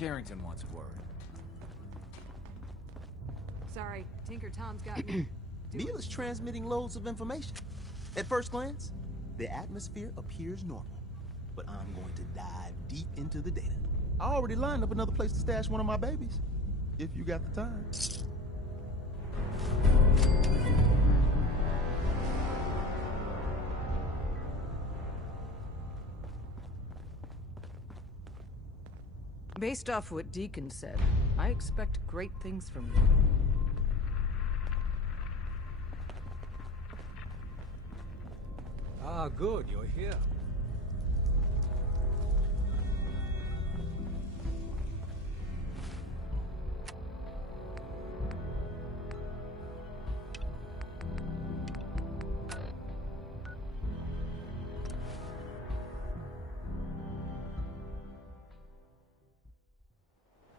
Carrington wants a word. Sorry, Tinker Tom's got me. Neil is transmitting loads of information. At first glance, the atmosphere appears normal. But I'm going to dive deep into the data. I already lined up another place to stash one of my babies. If you got the time. Based off what Deacon said, I expect great things from you. Ah, good, you're here.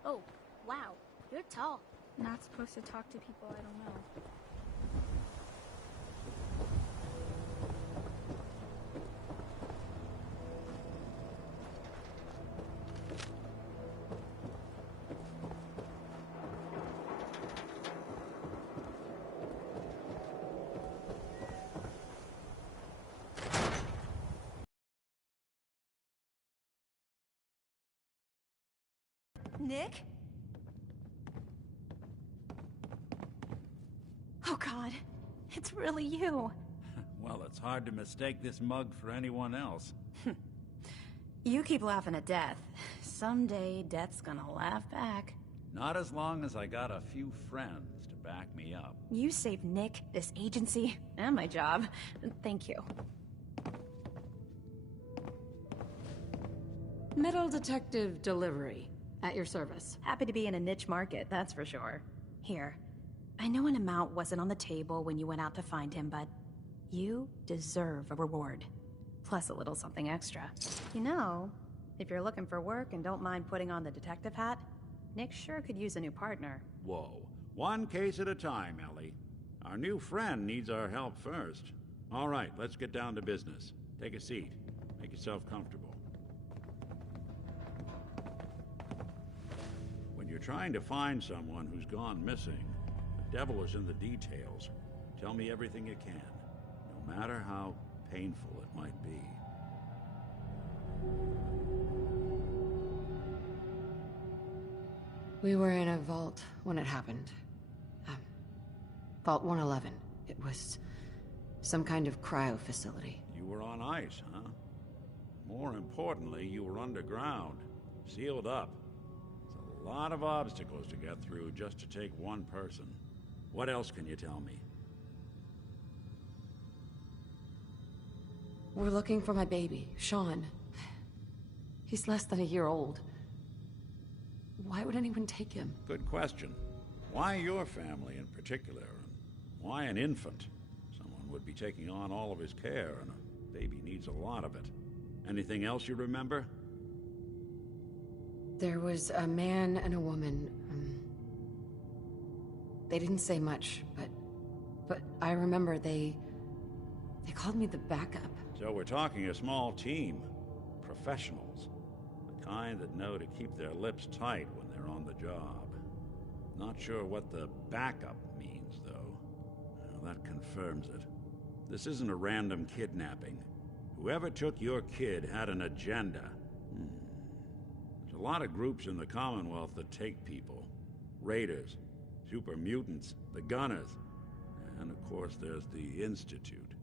Oh, wow, you're tall. Not supposed to talk to people I don't know. Nick? Oh God, it's really you. Well, it's hard to mistake this mug for anyone else. You keep laughing at death. Someday, death's gonna laugh back. Not as long as I got a few friends to back me up. You saved Nick, this agency, and my job. Thank you. Metal detective delivery. At your service. Happy to be in a niche market, that's for sure. Here, I know an amount wasn't on the table when you went out to find him, but you deserve a reward. Plus a little something extra. You know, if you're looking for work and don't mind putting on the detective hat, Nick sure could use a new partner. Whoa. One case at a time, Ellie. Our new friend needs our help first. All right, let's get down to business. Take a seat. Make yourself comfortable. When you're trying to find someone who's gone missing, the devil is in the details. Tell me everything you can, no matter how painful it might be. We were in a vault when it happened. Vault 111. It was some kind of cryo facility. You were on ice, huh? More importantly, you were underground, sealed up. It's a lot of obstacles to get through just to take one person. What else can you tell me? We're looking for my baby, Sean. He's less than a year old. Why would anyone take him? Good question. Why your family in particular? And why an infant? Someone would be taking on all of his care, and a baby needs a lot of it. Anything else you remember? There was a man and a woman. They didn't say much, but I remember they called me the backup. So we're talking a small team. Professionals. The kind that know to keep their lips tight when they're on the job. Not sure what the backup means, though. Well, that confirms it. This isn't a random kidnapping. Whoever took your kid had an agenda. There's a lot of groups in the Commonwealth that take people. Raiders, super mutants, the Gunners, and of course there's the Institute.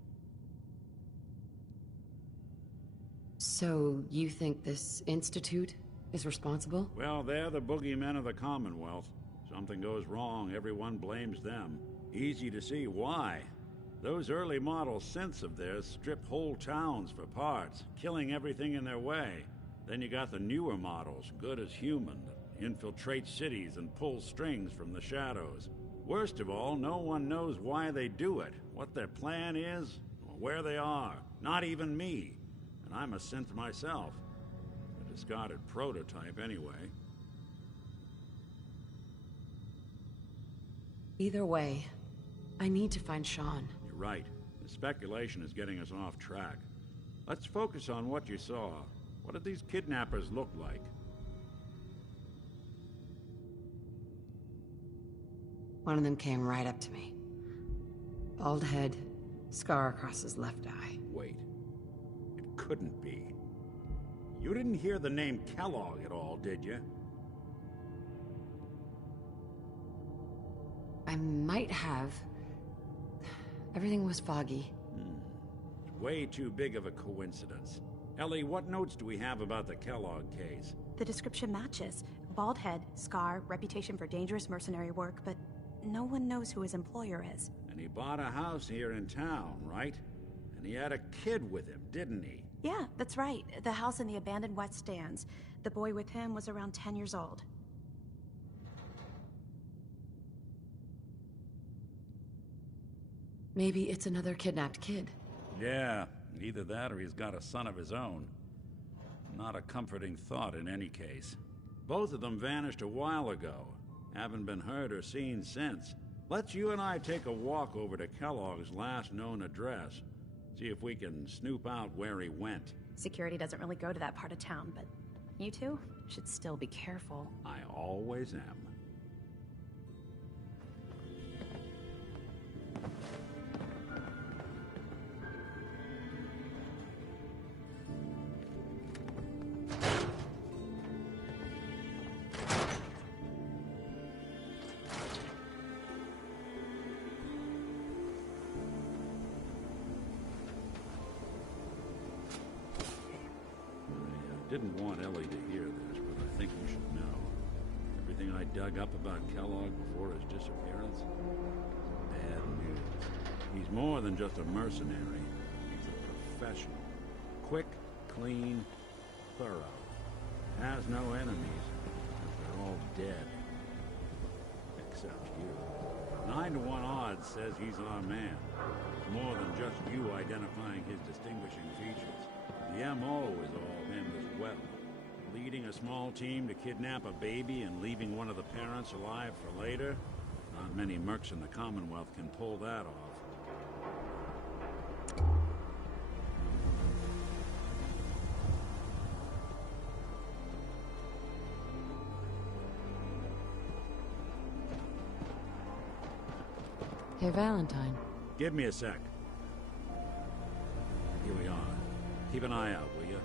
So you think this Institute is responsible? Well, they're the boogeymen of the Commonwealth. Something goes wrong, everyone blames them. Easy to see why. Those early model synths of theirs strip whole towns for parts, killing everything in their way. Then you got the newer models, good as human, that infiltrate cities and pull strings from the shadows. Worst of all, no one knows why they do it, what their plan is, or where they are. Not even me. And I'm a synth myself. A discarded prototype anyway. Either way, I need to find Sean. You're right. The speculation is getting us off track. Let's focus on what you saw. What did these kidnappers look like? One of them came right up to me. Bald head, scar across his left eye. Wait. It couldn't be. You didn't hear the name Kellogg at all, did you? I might have. Everything was foggy. Way too big of a coincidence. Ellie, what notes do we have about the Kellogg case? The description matches. Bald head, scar, reputation for dangerous mercenary work, but no one knows who his employer is. And he bought a house here in town, right? And he had a kid with him, didn't he? Yeah, that's right. The house in the abandoned West Stands. The boy with him was around 10 years old. Maybe it's another kidnapped kid. Yeah, either that or he's got a son of his own. Not a comforting thought in any case. Both of them vanished a while ago. Haven't been heard or seen since. Let's you and I take a walk over to Kellogg's last known address. See if we can snoop out where he went. Security doesn't really go to that part of town, but you two should still be careful. I always am. I didn't want Ellie to hear this, but I think you should know. Everything I dug up about Kellogg before his disappearance is bad news. He's more than just a mercenary. He's a professional. Quick, clean, thorough. Has no enemies. They're all dead. Except you. 9 to 1 odds says he's our man. It's more than just you identifying his distinguishing features. The M.O. is all him as well. Leading a small team to kidnap a baby and leaving one of the parents alive for later? Not many mercs in the Commonwealth can pull that off. Hey, Valentine. Give me a sec. Here we are. Keep an eye out, will you?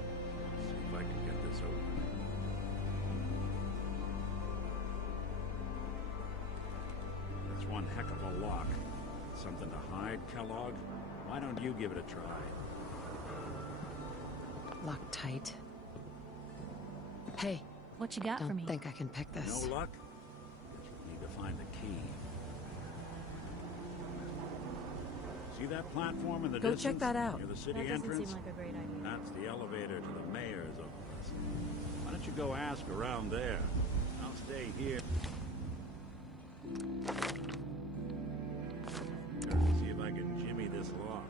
See if I can get this open. That's one heck of a lock. Something to hide, Kellogg? Why don't you give it a try? Locked tight. Hey, What you got for don't me? think I can pick this. No luck? Guess we need to find the key. See that platform in the Go distance? check that out. Near the city That doesn't entrance? seem like a great idea. That's the elevator to the mayor's office. Why don't you go ask around there? I'll stay here. See if I can jimmy this lock.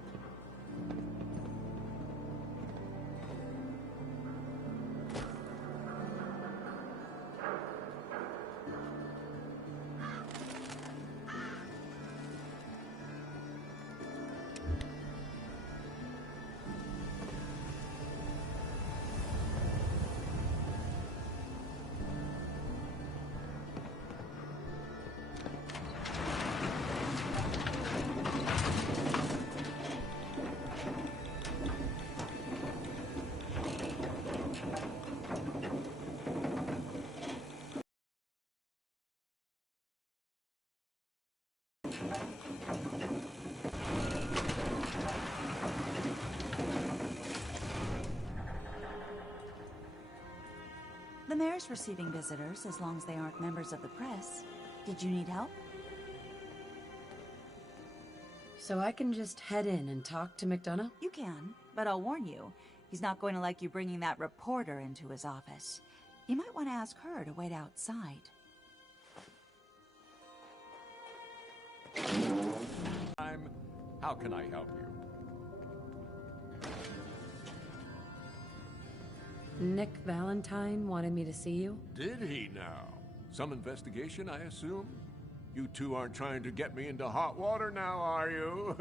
The mayor's receiving visitors as long as they aren't members of the press. Did you need help? So I can just head in and talk to McDonough? You can, but I'll warn you, he's not going to like you bringing that reporter into his office. You might want to ask her to wait outside. How can I help you? Nick Valentine wanted me to see you? Did he now? Some investigation, I assume? You two aren't trying to get me into hot water now, are you?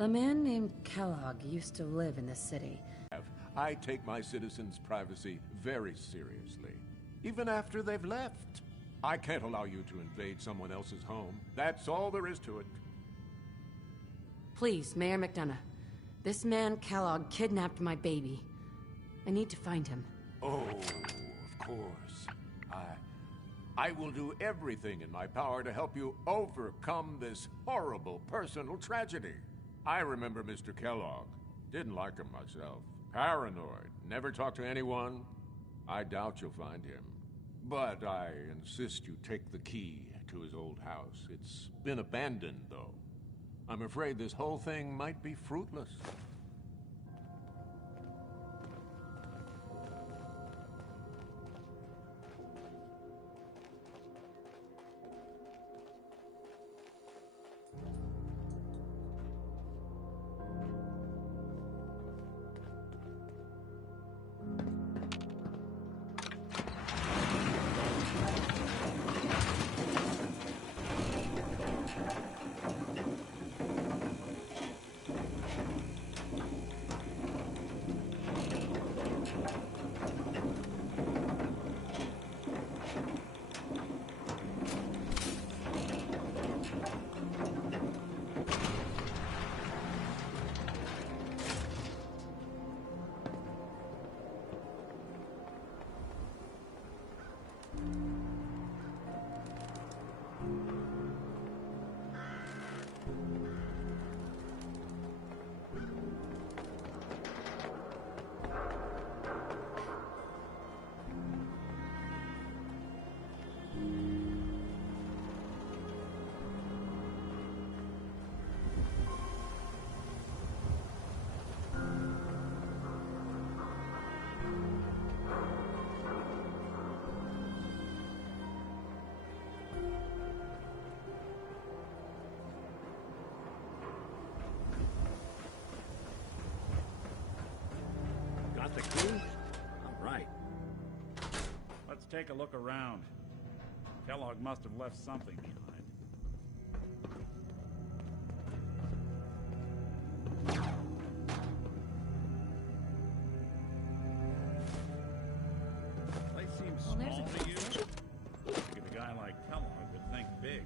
A man named Kellogg used to live in this city. I take my citizens' privacy very seriously, even after they've left. I can't allow you to invade someone else's home. That's all there is to it. Please, Mayor McDonough. This man, Kellogg, kidnapped my baby. I need to find him. Oh, of course. I will do everything in my power to help you overcome this horrible personal tragedy. I remember Mr. Kellogg. Didn't like him myself. Paranoid. Never talked to anyone. I doubt you'll find him. But I insist you take the key to his old house. It's been abandoned, though. I'm afraid this whole thing might be fruitless. Got the key? All right. Let's take a look around. Kellogg must have left something behind. Place seems small to you. Figured a guy like Kellogg would think big.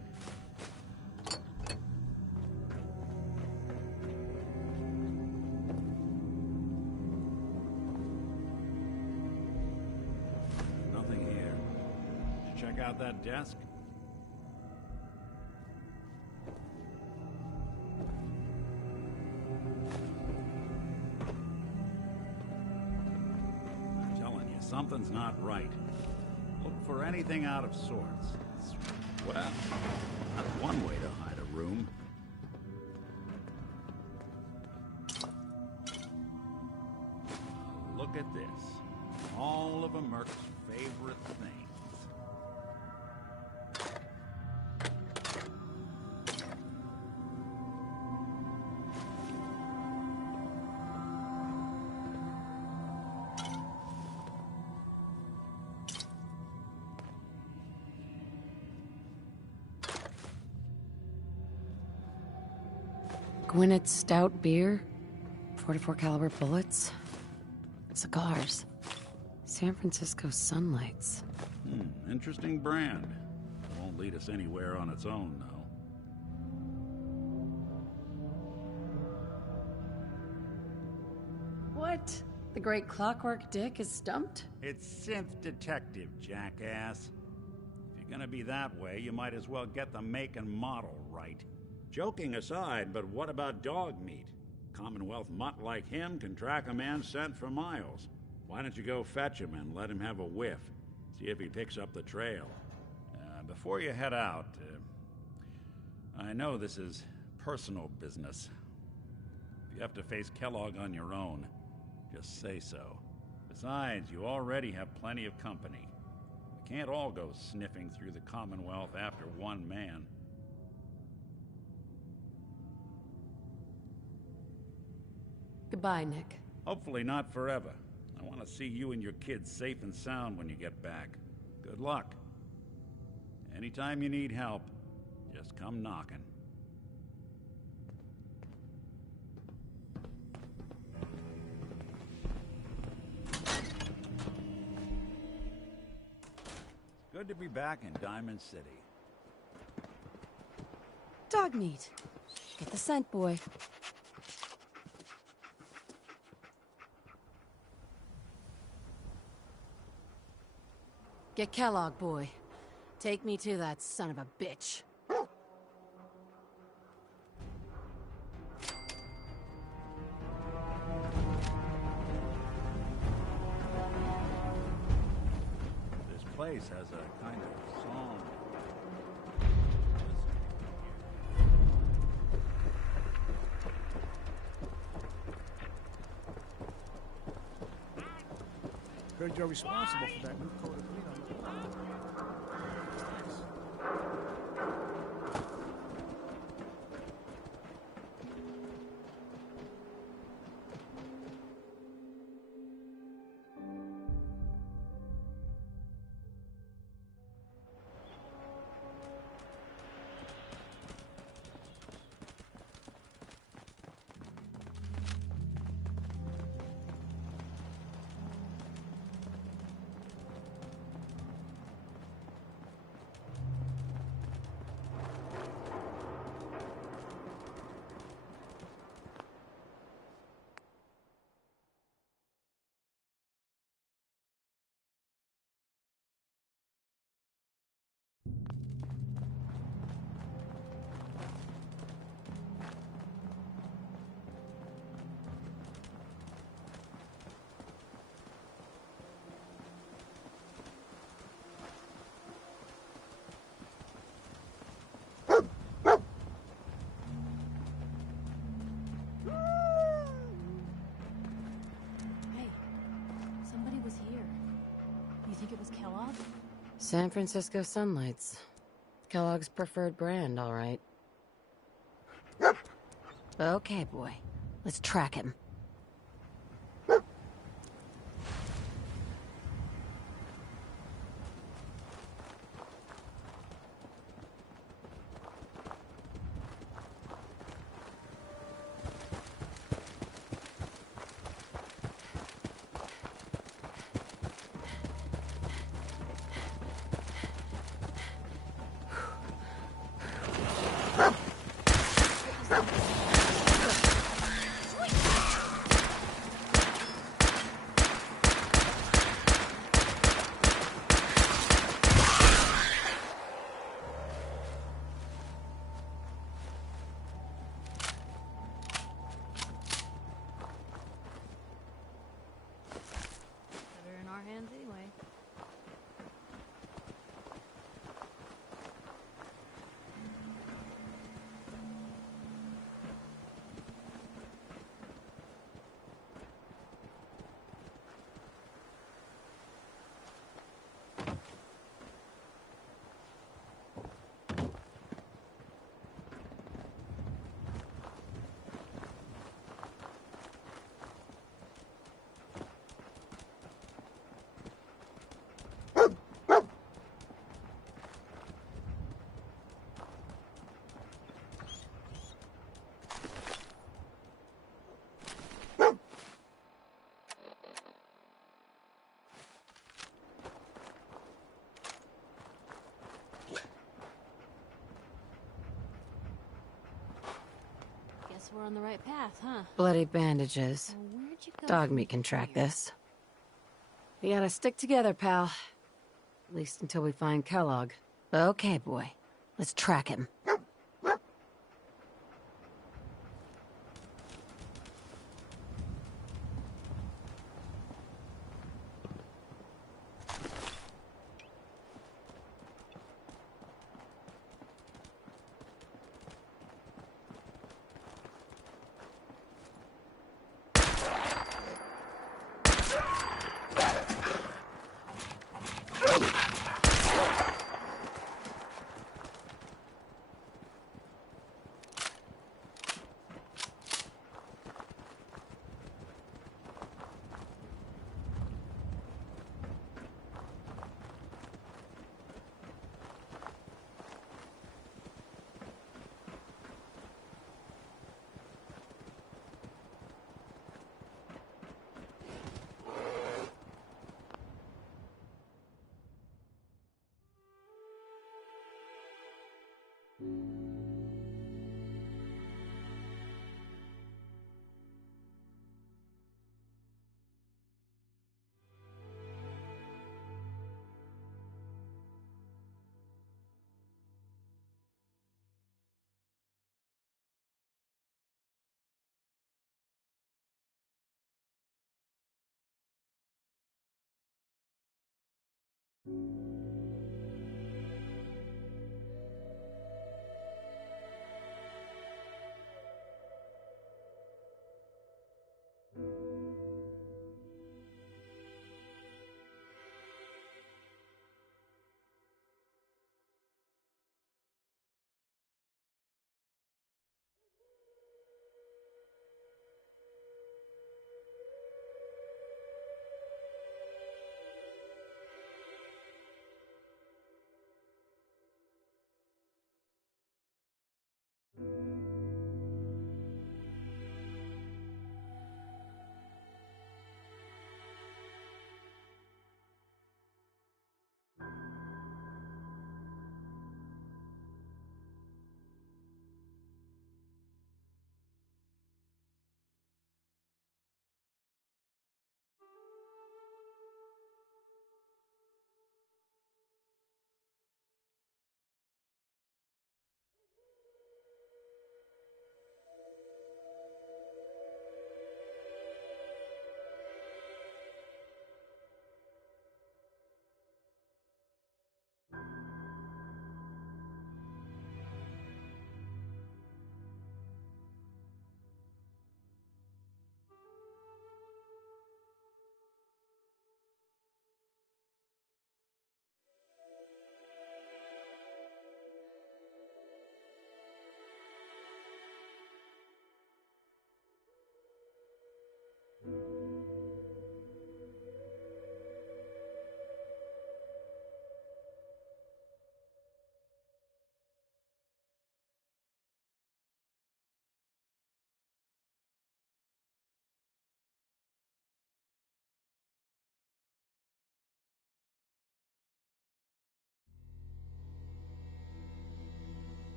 Nothing here. Did you check out that desk? I'm telling you, something's not right. Look for anything out of sorts. Well, that's one way to hide a room. Look at this. All of a Merc's favorite things. Gwyneth stout beer, 44 caliber bullets, cigars, San Francisco sunlights. Interesting brand. Won't lead us anywhere on its own, though. What? The great Clockwork Dick is stumped? It's synth detective, jackass. If you're gonna be that way, you might as well get the make and model right. Joking aside, but what about dog meat? Commonwealth mutt like him can track a man's scent for miles. Why don't you go fetch him and let him have a whiff? See if he picks up the trail. Before you head out, I know this is personal business. If you have to face Kellogg on your own, just say so. Besides, you already have plenty of company. You can't all go sniffing through the Commonwealth after one man. Goodbye, Nick. Hopefully not forever. I want to see you and your kids safe and sound when you get back. Good luck. Anytime you need help, just come knocking. Good to be back in Diamond City. Dog meat. Get the scent, boy. Get Kellogg, boy. Take me to that son of a bitch. This place has a kind of song. Heard you're responsible for that new coat of paint on the car. Nice. Hey, somebody was here. You think it was Kellogg? San Francisco Sunlights. Kellogg's preferred brand, all right. Okay, boy. Let's track him. Better in our hands anyway. Guess we're on the right path, huh? Bloody bandages. Well, where'd you go Dog from meat can track here? this. We gotta stick together, pal. At least until we find Kellogg. Okay, boy. Let's track him.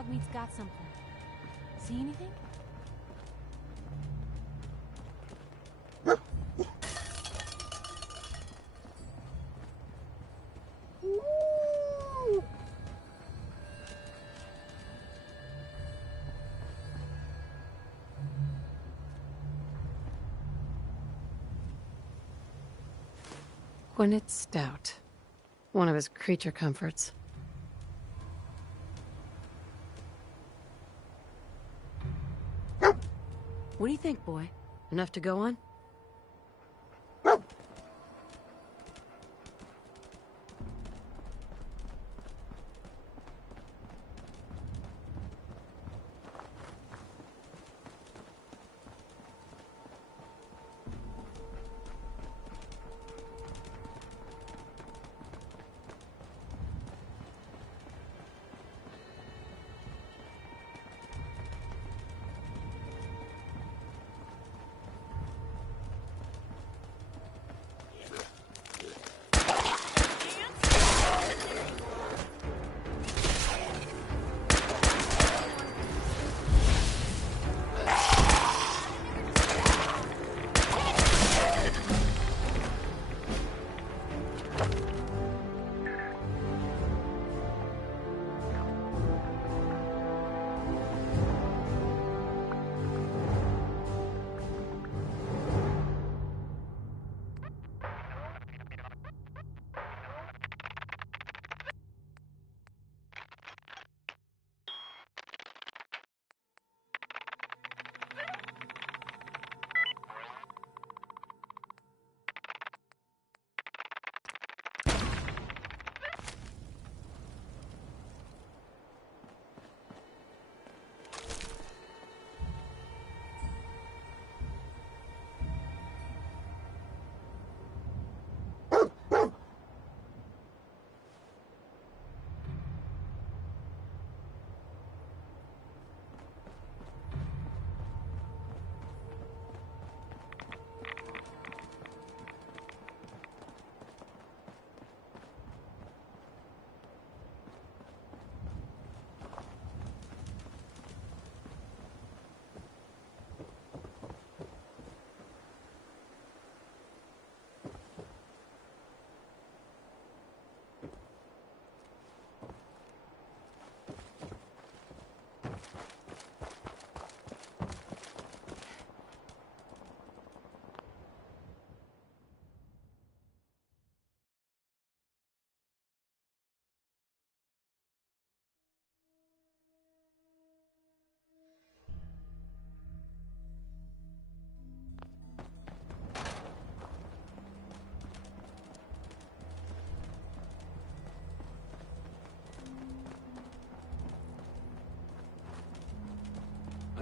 Kellogg meets got something. See anything? Gwyneth Stout. One of his creature comforts. What do you think, boy? Enough to go on?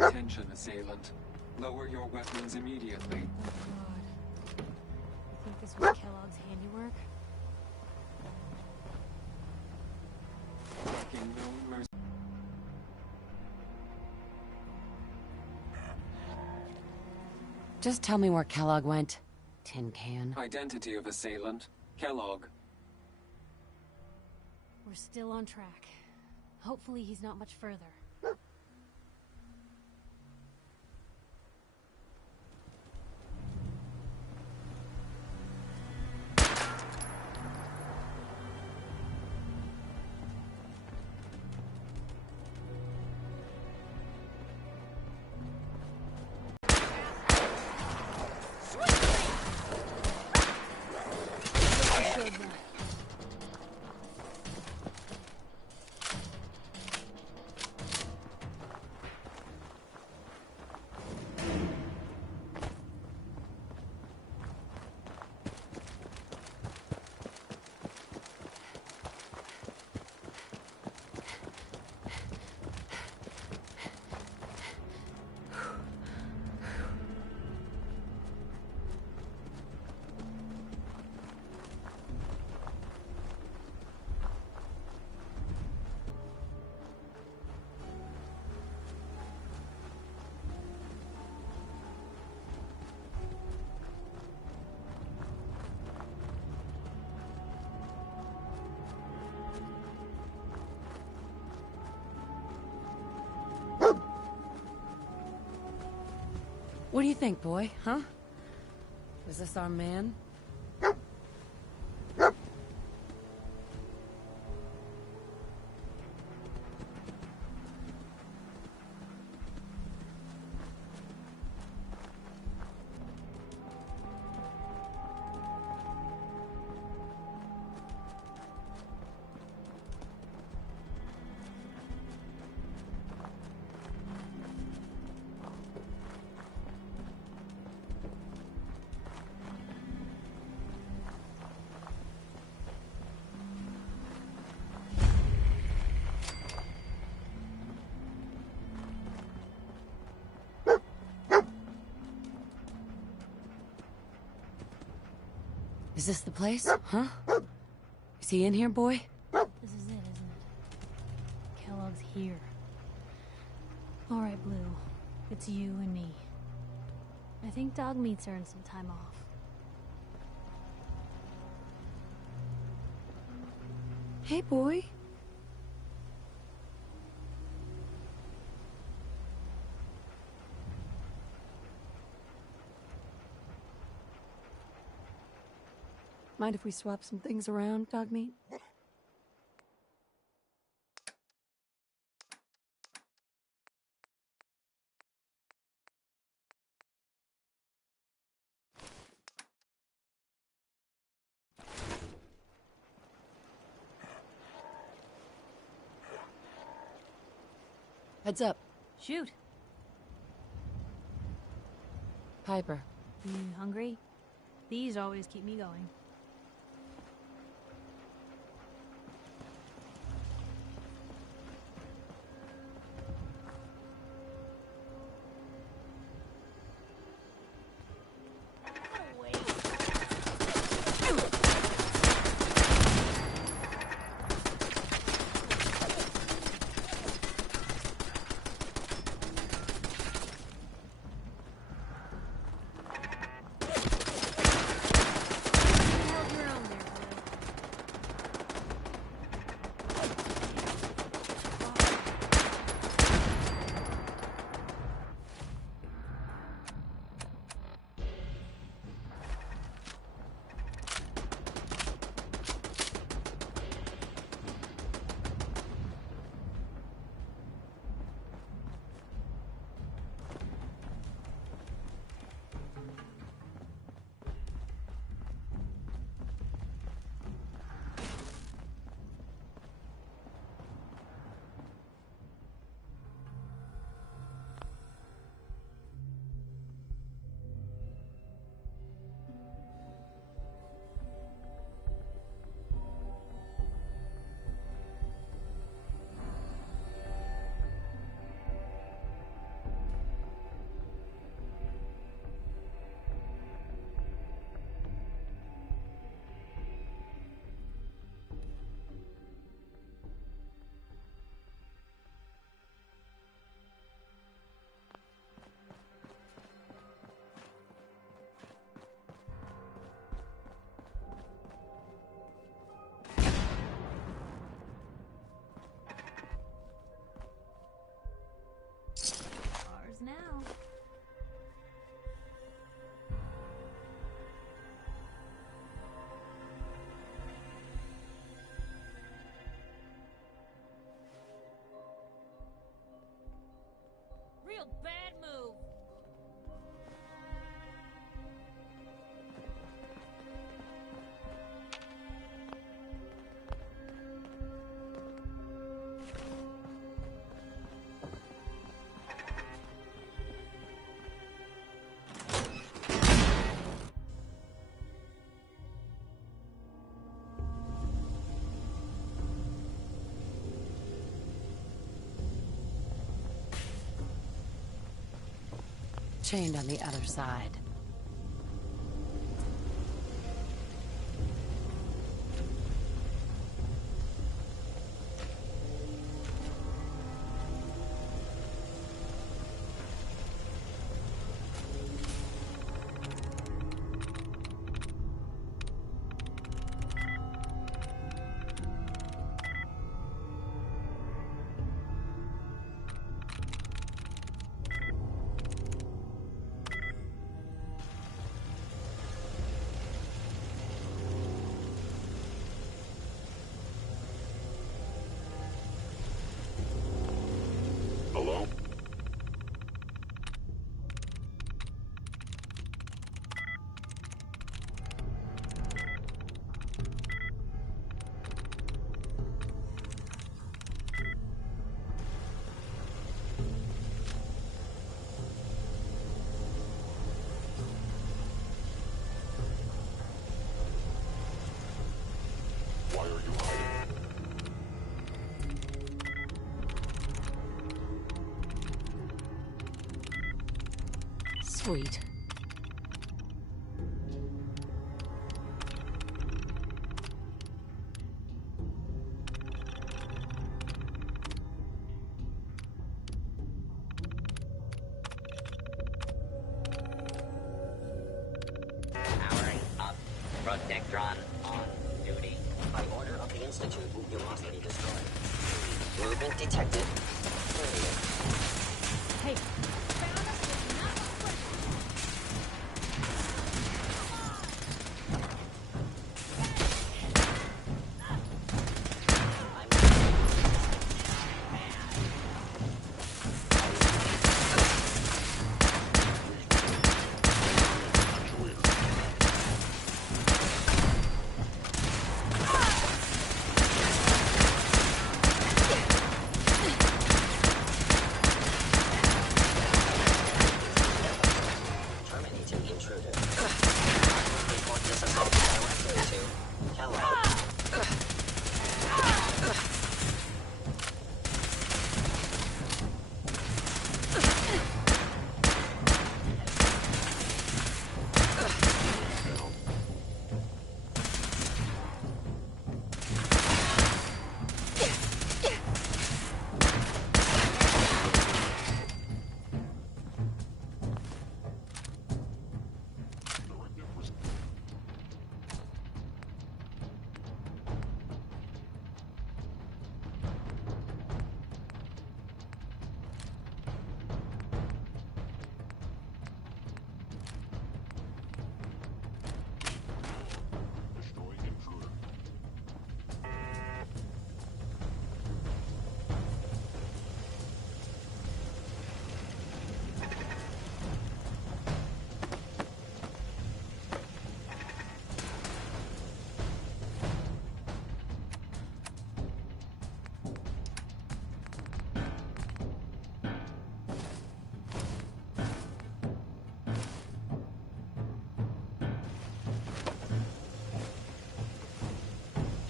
Attention, assailant. Lower your weapons immediately. Oh god. I think this was Kellogg's handiwork. Taking no mercy. Just tell me where Kellogg went. Tin can. Identity of assailant. Kellogg. We're still on track. Hopefully he's not much further. What do you think, boy? Huh? Is this our man? Is this the place? Huh? Is he in here, boy? This is it, isn't it? Kellogg's here. All right, Blue. It's you and me. I think Dog Meat's earned some time off. Hey, boy. Mind if we swap some things around, Dog Meat? Heads up. Shoot. Piper. You hungry? These always keep me going. Ours now. Real bad move. Chained on the other side. Sweet. Powering up. Protectron on duty. By order of the Institute, you must be destroyed. Movement detected. Hey, Terminating intruder. Report this assault directly to Kellogg.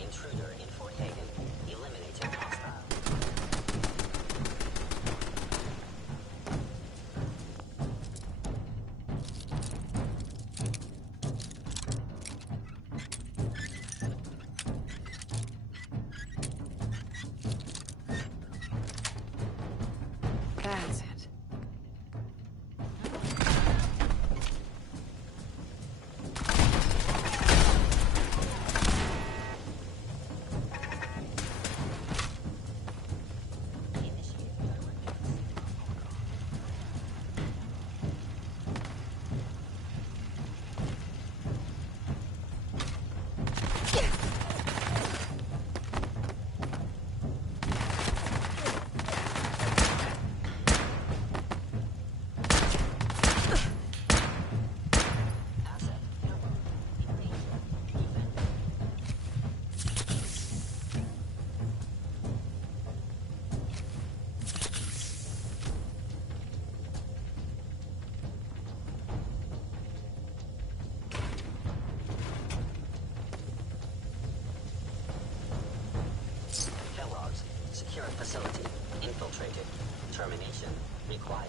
Intruder info taken. Eliminating hostile. That's it. Kellogg's. Secure facility. Infiltrated. Termination required.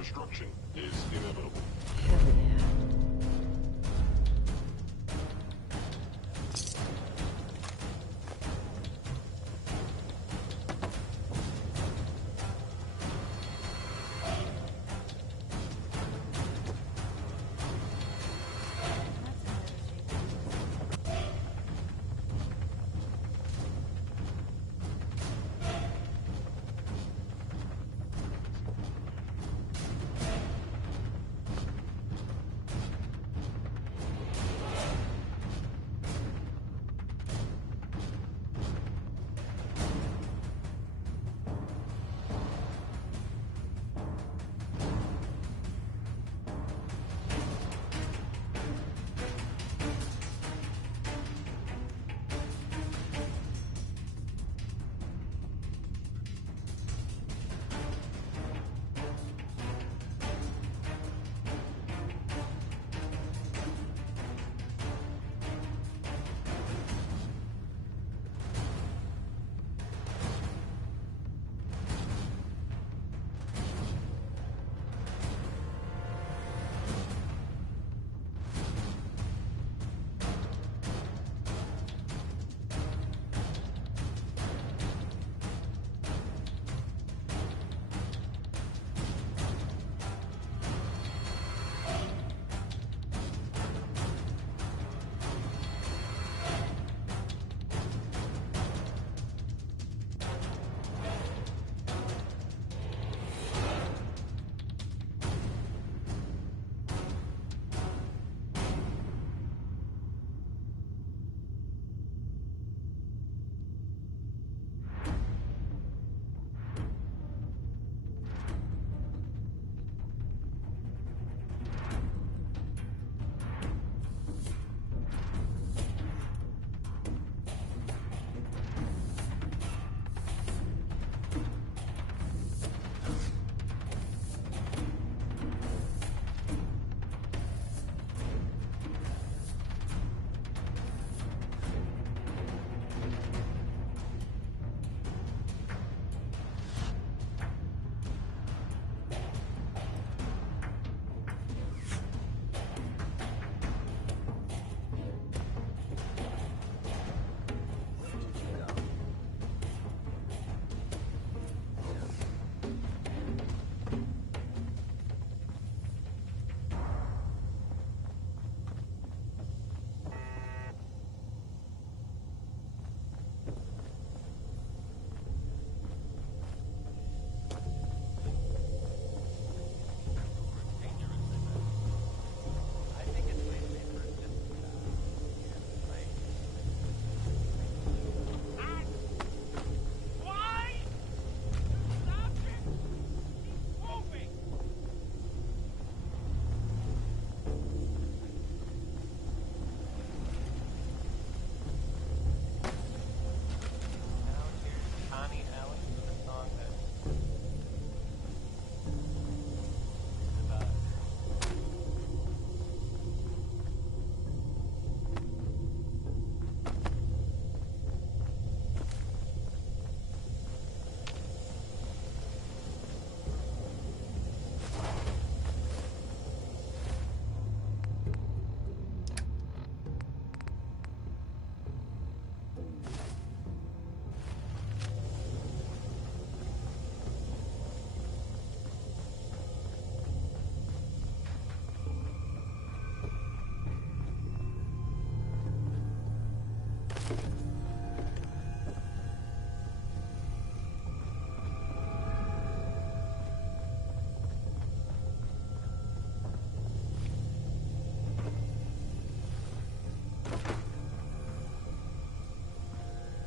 destruction is inevitable. Hell yeah.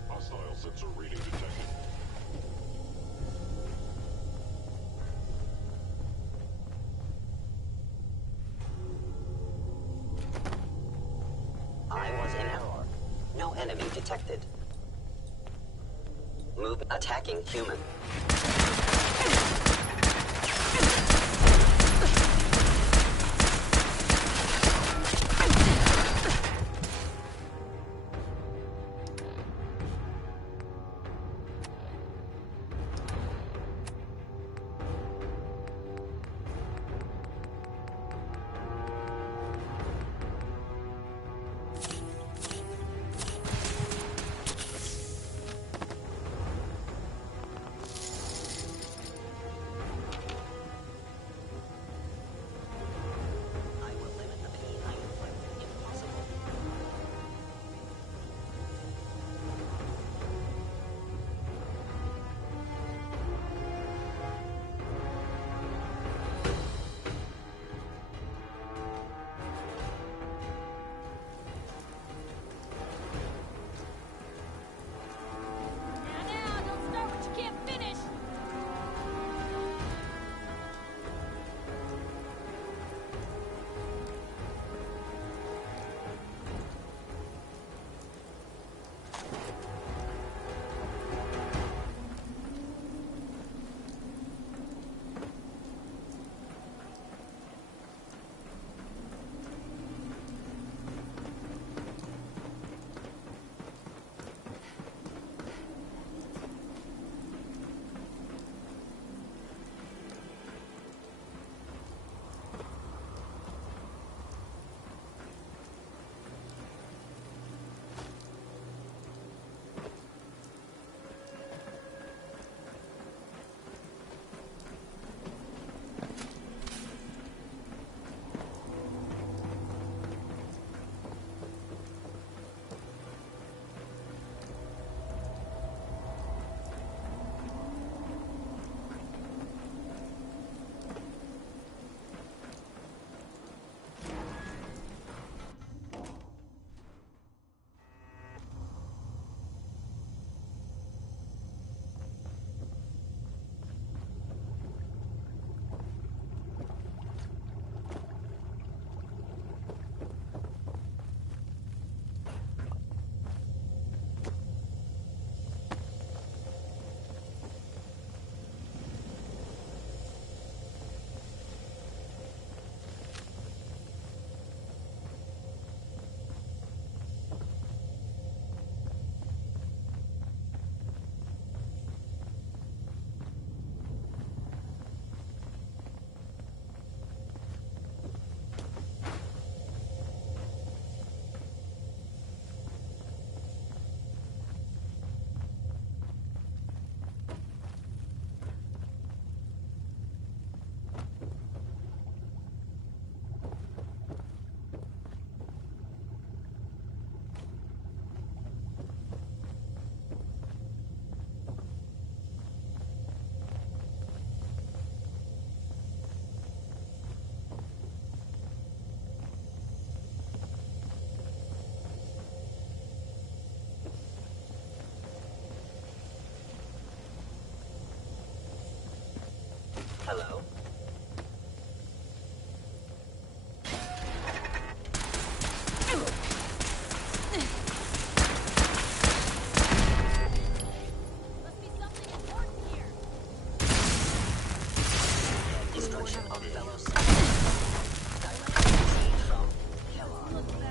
Hostile sensor reading detected. I was in error. No enemy detected. Move attacking human. hardship of fellow citizens. Direct message from Kellogg.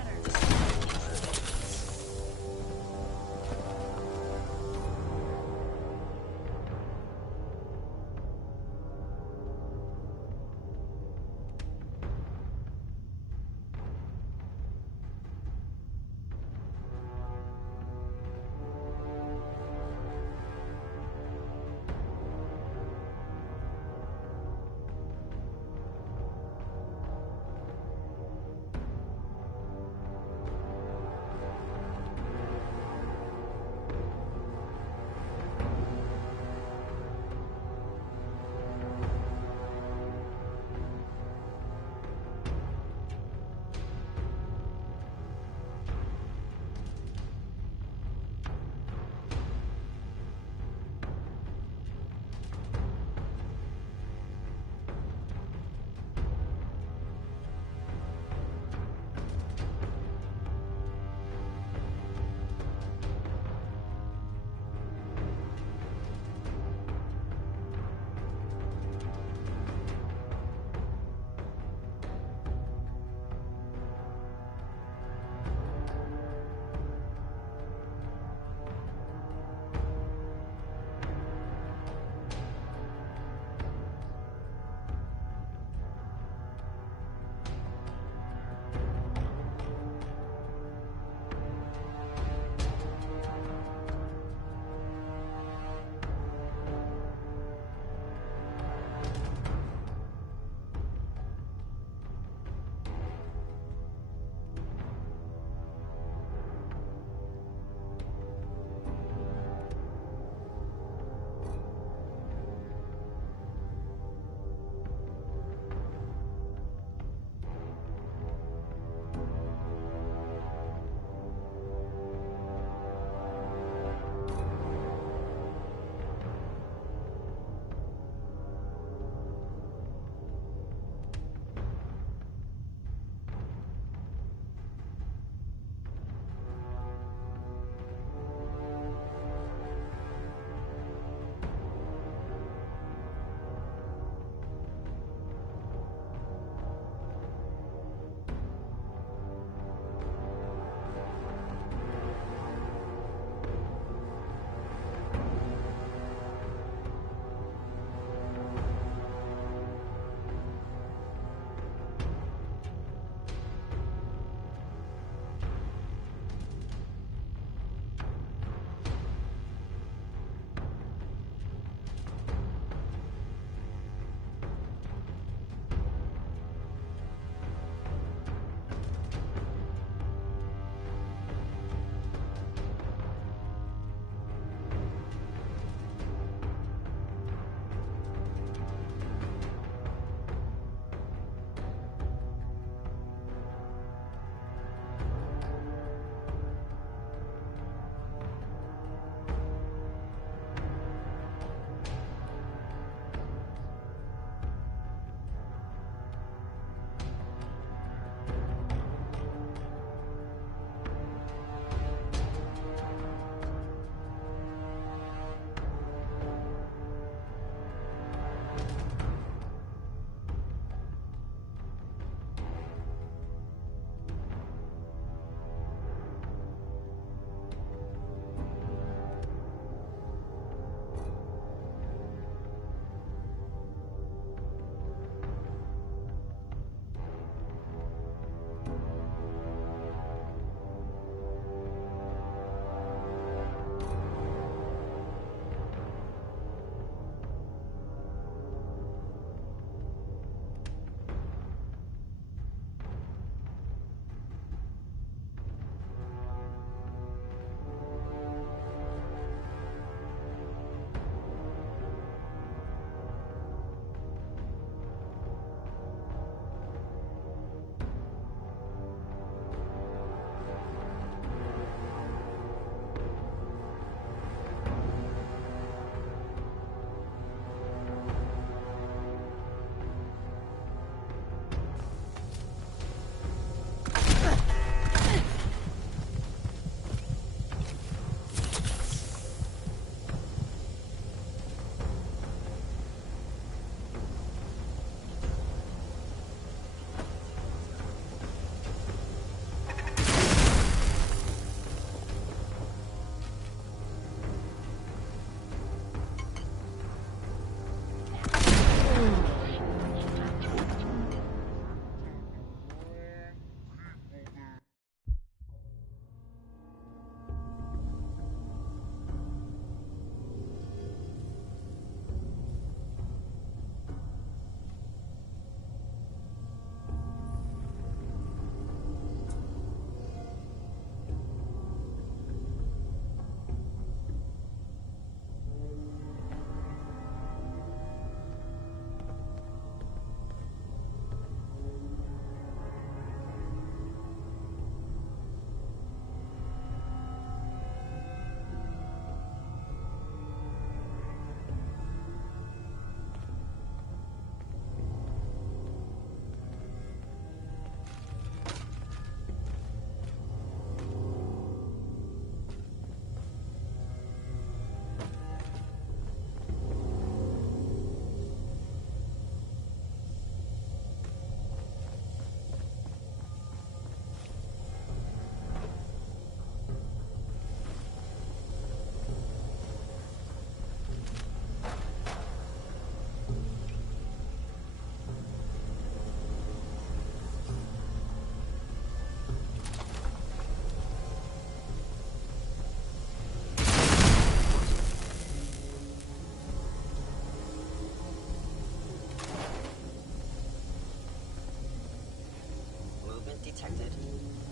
detected.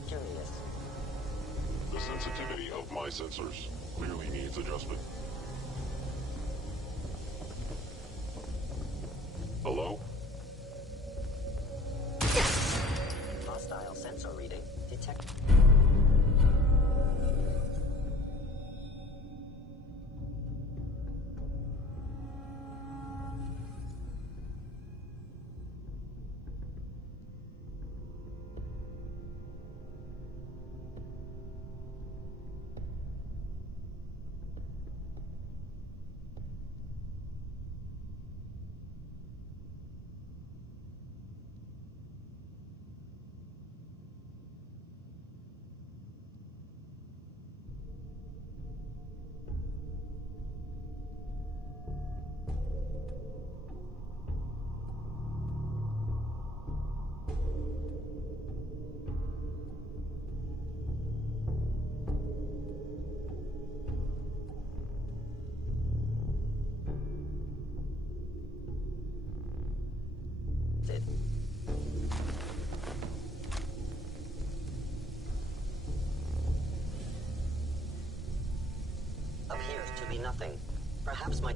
Curious. The sensitivity of my sensors clearly needs adjustment. Hello? Hostile sensor reading detected. Appears to be nothing. Perhaps my...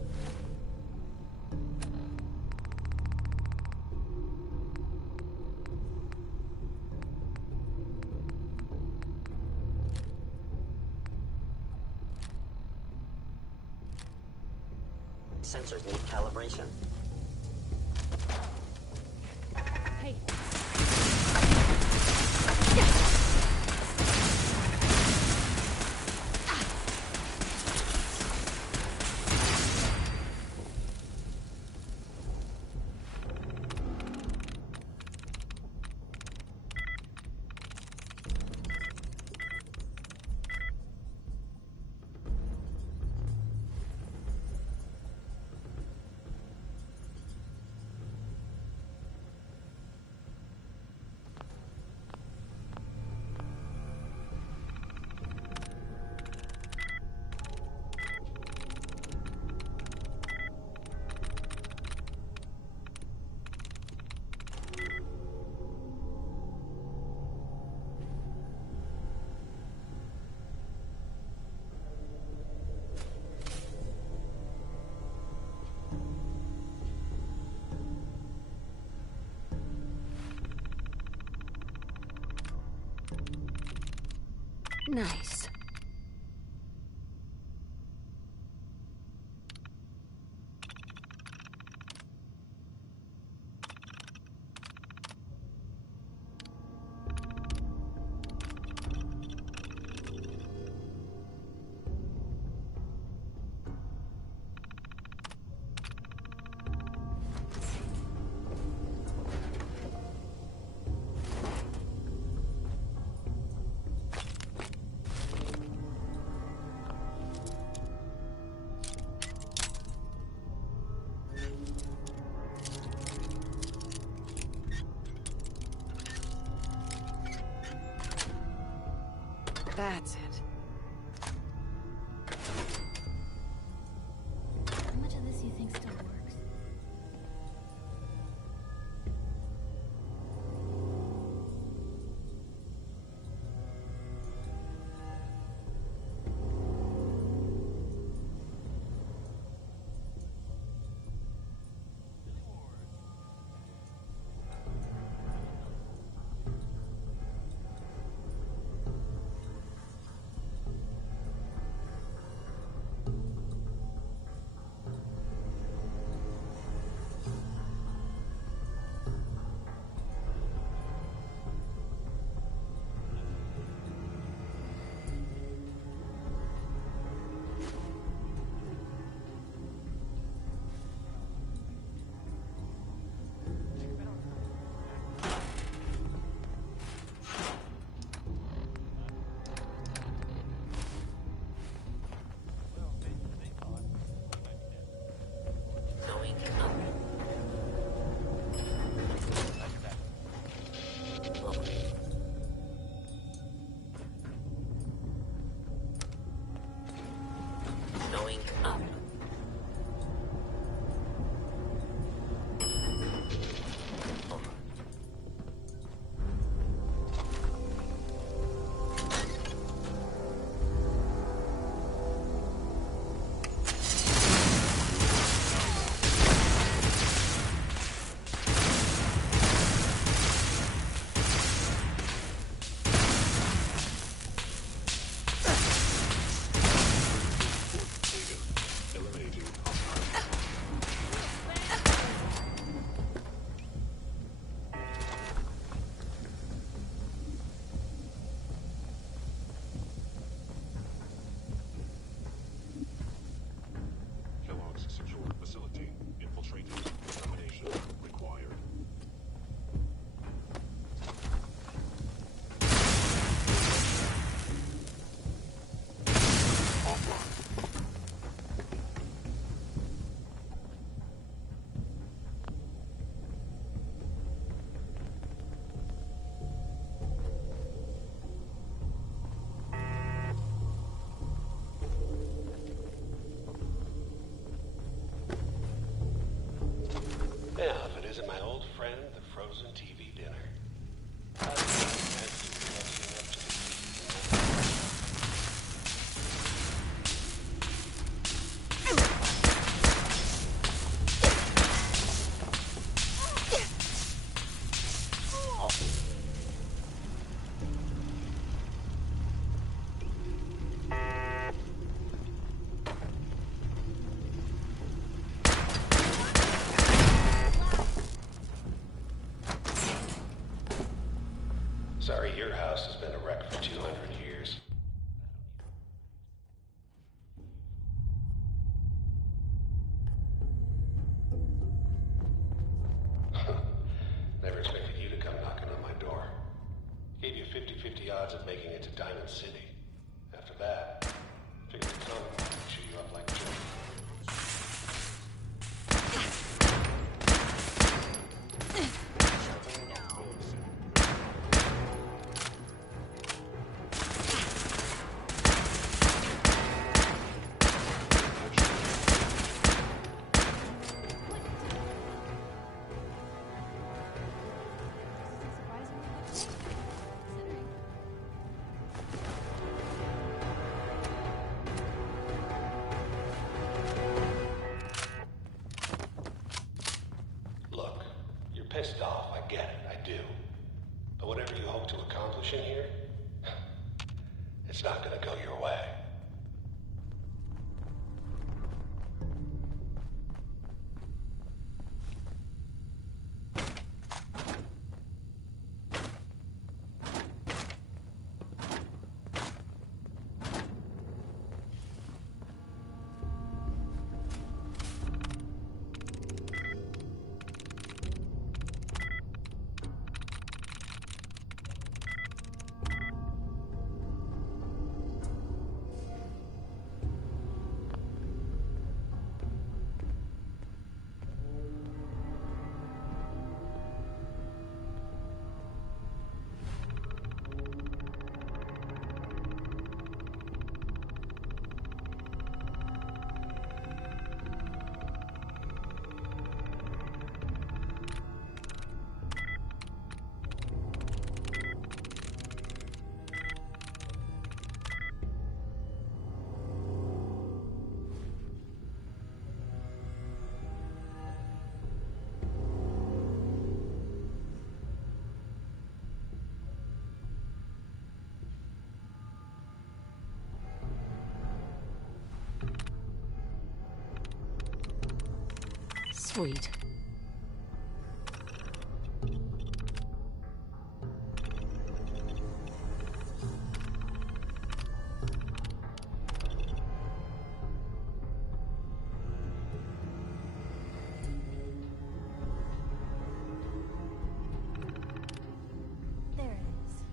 Sensors need calibration. Hey. Nice. That's it. How much of this you think still works? facility. Infiltrating. Examination required. Now, if it isn't my old friend, the frozen TV dinner. Sorry, your house has been a wreck for 200 years. Never expected you to come knocking on my door. Gave you 50-50 odds of making it to Diamond City. After that, figured the sun would shoot you up like a joke. Pissed off, I get it, I do. But whatever you hope to accomplish in here, it's not gonna go your way. Sweet. There it is.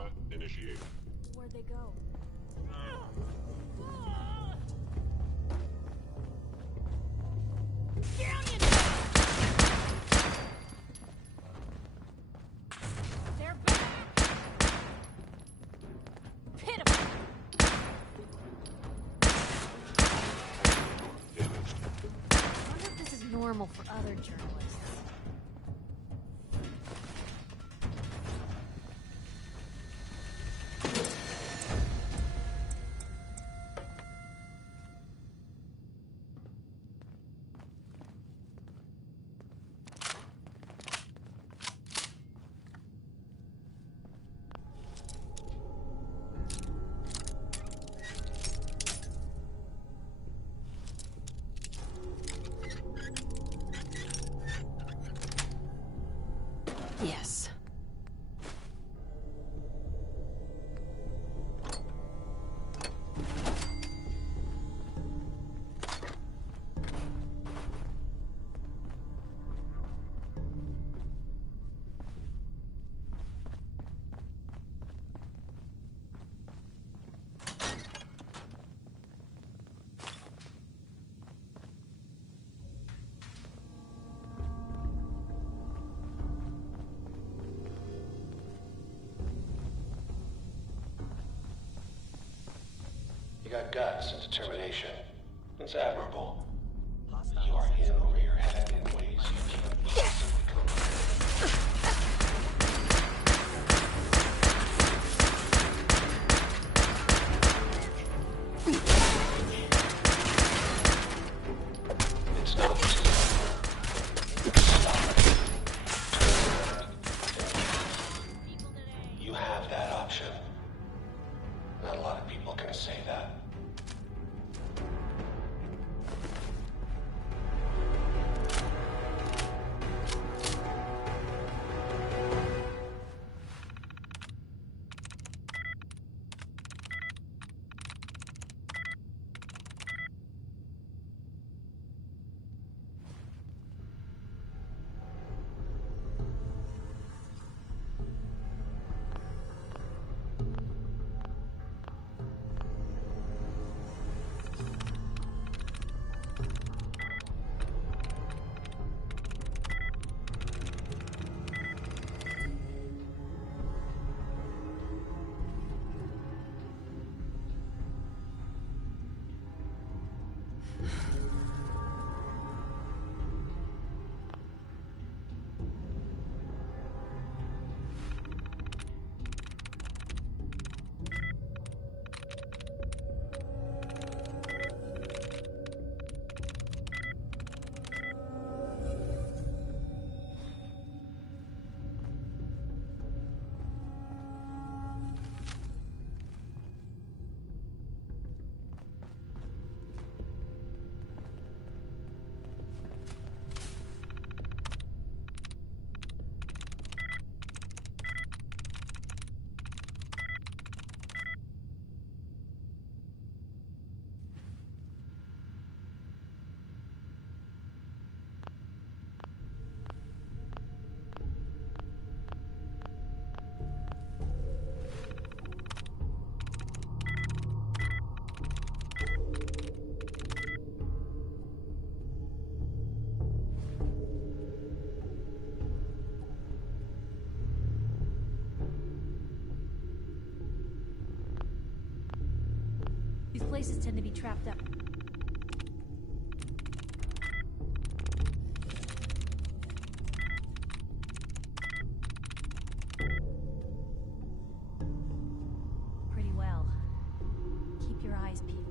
Combat initiated. Where'd they go? They're back! Pitiful! I wonder if this is normal for other journalists. Yes. You got guts and determination. It's admirable. You are in over your head in ways you can't possibly comprehend. It's not too late. Stop it. You have that option. Not a lot of people can say that. These places tend to be trapped up. Pretty well. Keep your eyes peeled.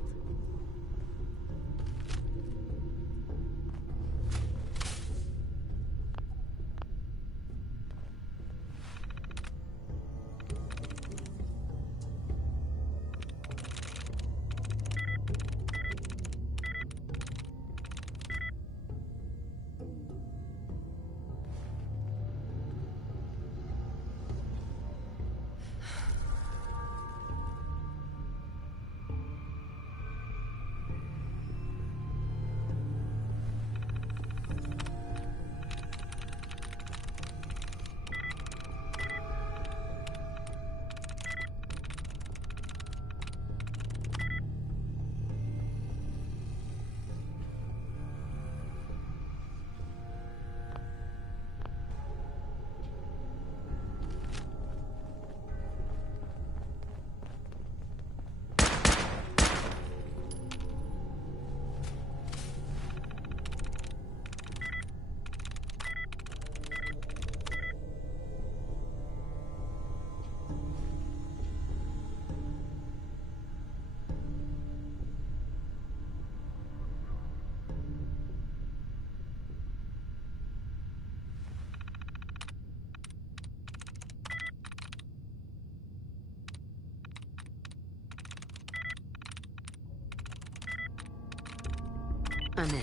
I'm in.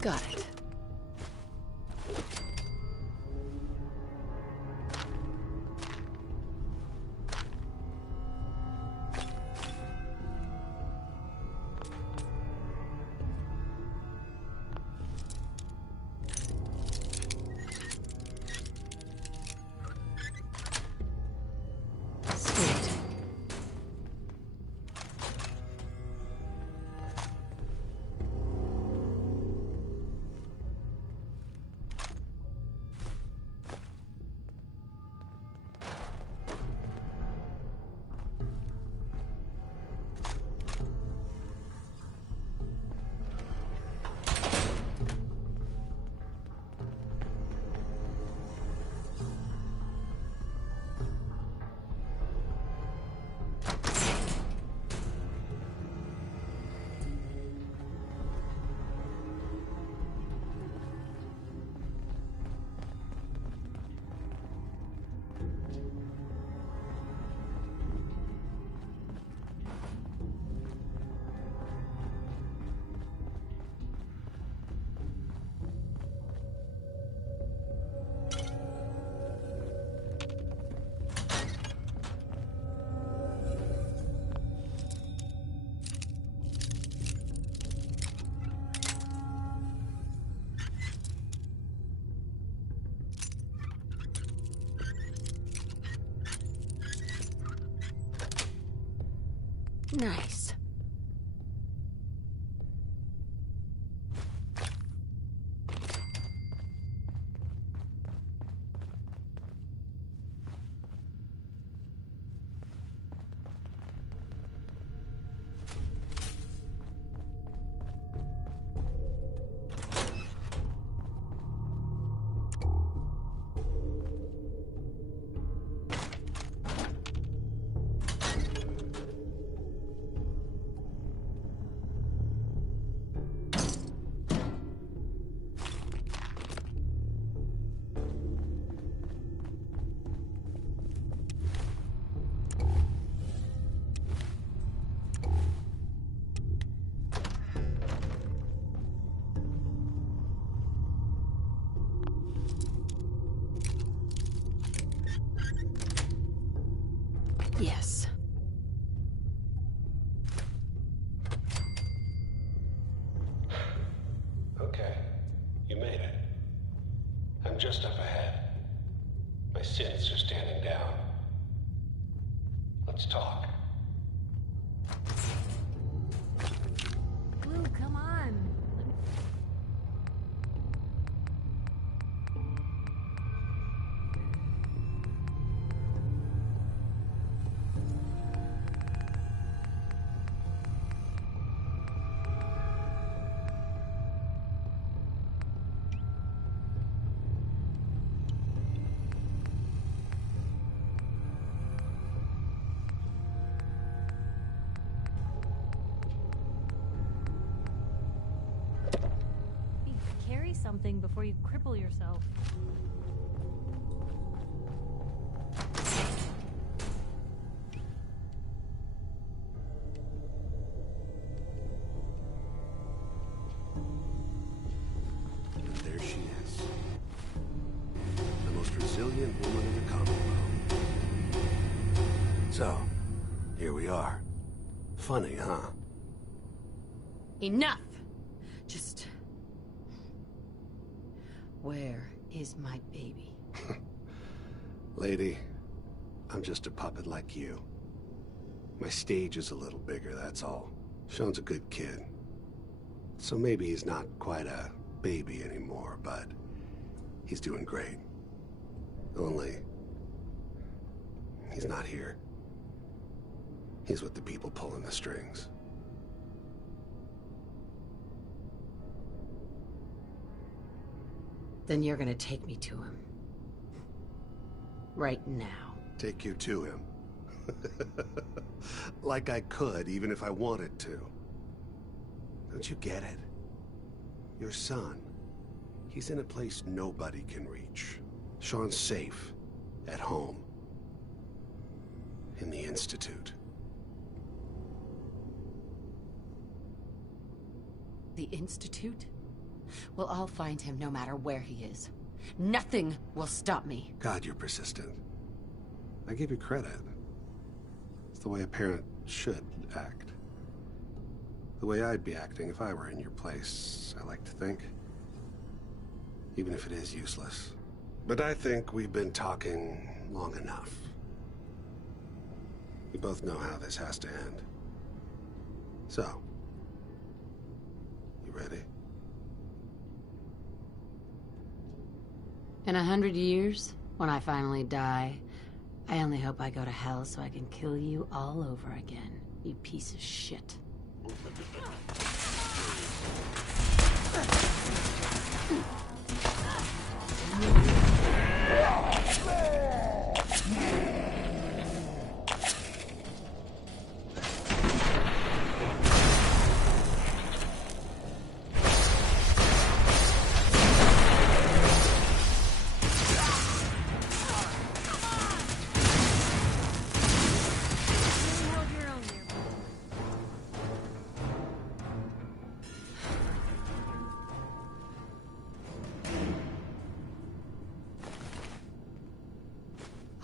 Got it. Nice. Yes. Okay, you made it. I'm just up ahead. My sins are standing down. Let's talk. Blue, come on. Carry something before you cripple yourself. There she is. The most resilient woman in the Commonwealth. So, here we are. Funny, huh? Enough! Just... Where is my baby? Lady, I'm just a puppet like you. My stage is a little bigger, that's all. Sean's a good kid. So maybe he's not quite a baby anymore, but he's doing great. Only, he's not here. He's with the people pulling the strings. Then you're gonna take me to him. Right now. Take you to him. like I could, even if I wanted to. Don't you get it? Your son, he's in a place nobody can reach. Sean's safe, at home, in the Institute. The Institute? Well, I'll find him no matter where he is. Nothing will stop me. God, you're persistent. I give you credit. It's the way a parent should act. The way I'd be acting if I were in your place, I like to think. Even if it is useless. But I think we've been talking long enough. We both know how this has to end. So, you ready? In 100 years, when I finally die, I only hope I go to hell so I can kill you all over again, you piece of shit.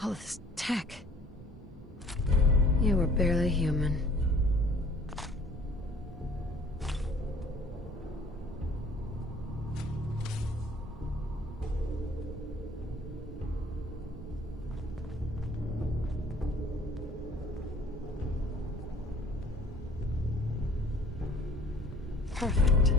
All this tech. You were barely human. Perfect.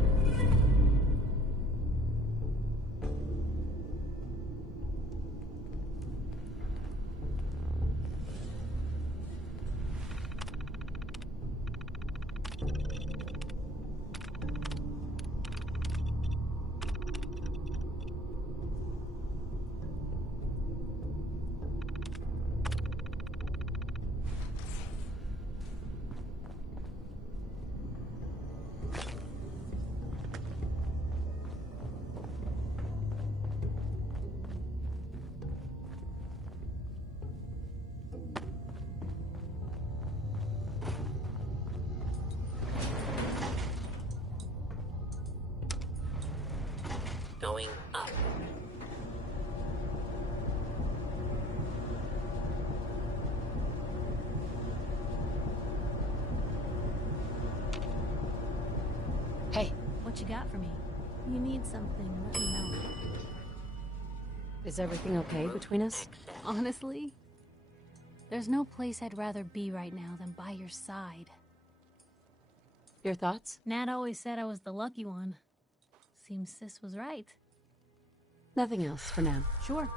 Going up. Hey. What you got for me? You need something, let me know. Is everything okay between us? Honestly, there's no place I'd rather be right now than by your side. Your thoughts? Nat always said I was the lucky one. Seems Sis was right. Nothing else for now. Sure.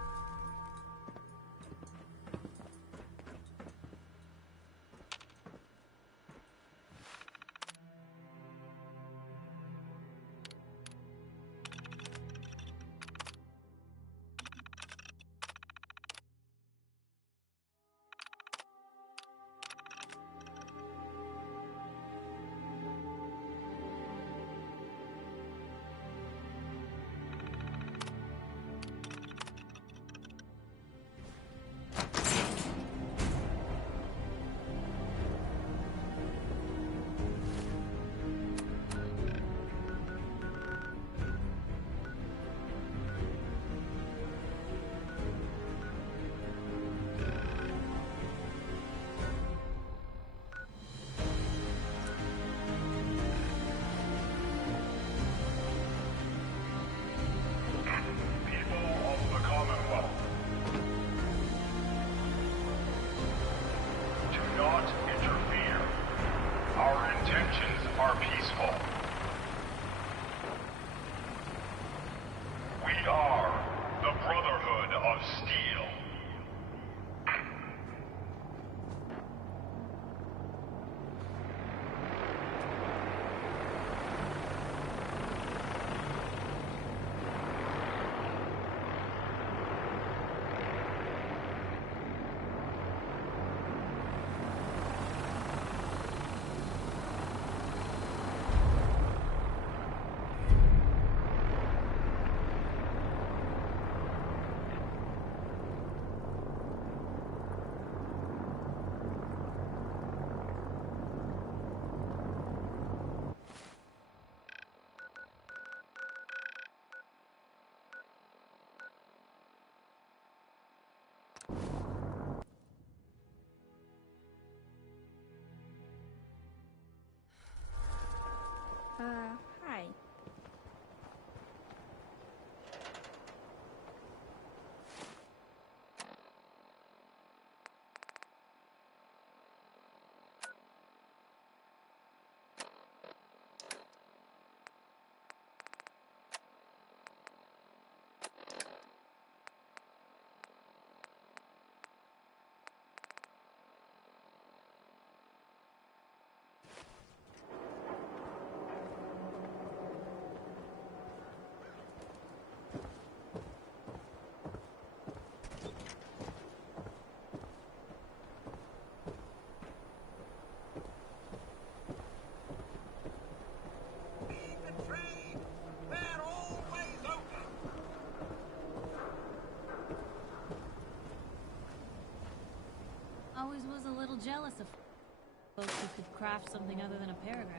lots of folks who could craft something other than a paragraph.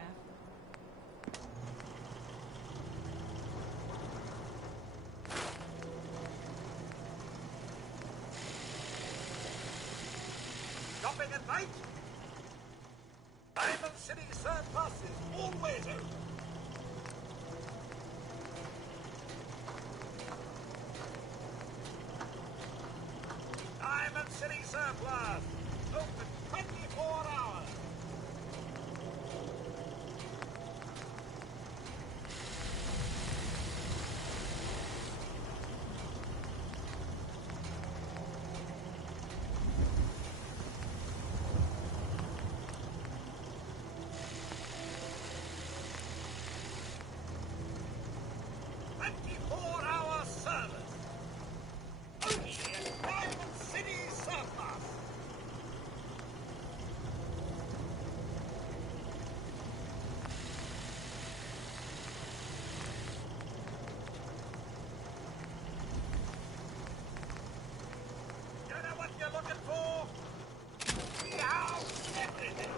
Shopping at night? Diamond City Surplus is always open. Diamond City Surplus, open 24 hours. You're looking for? We house everything.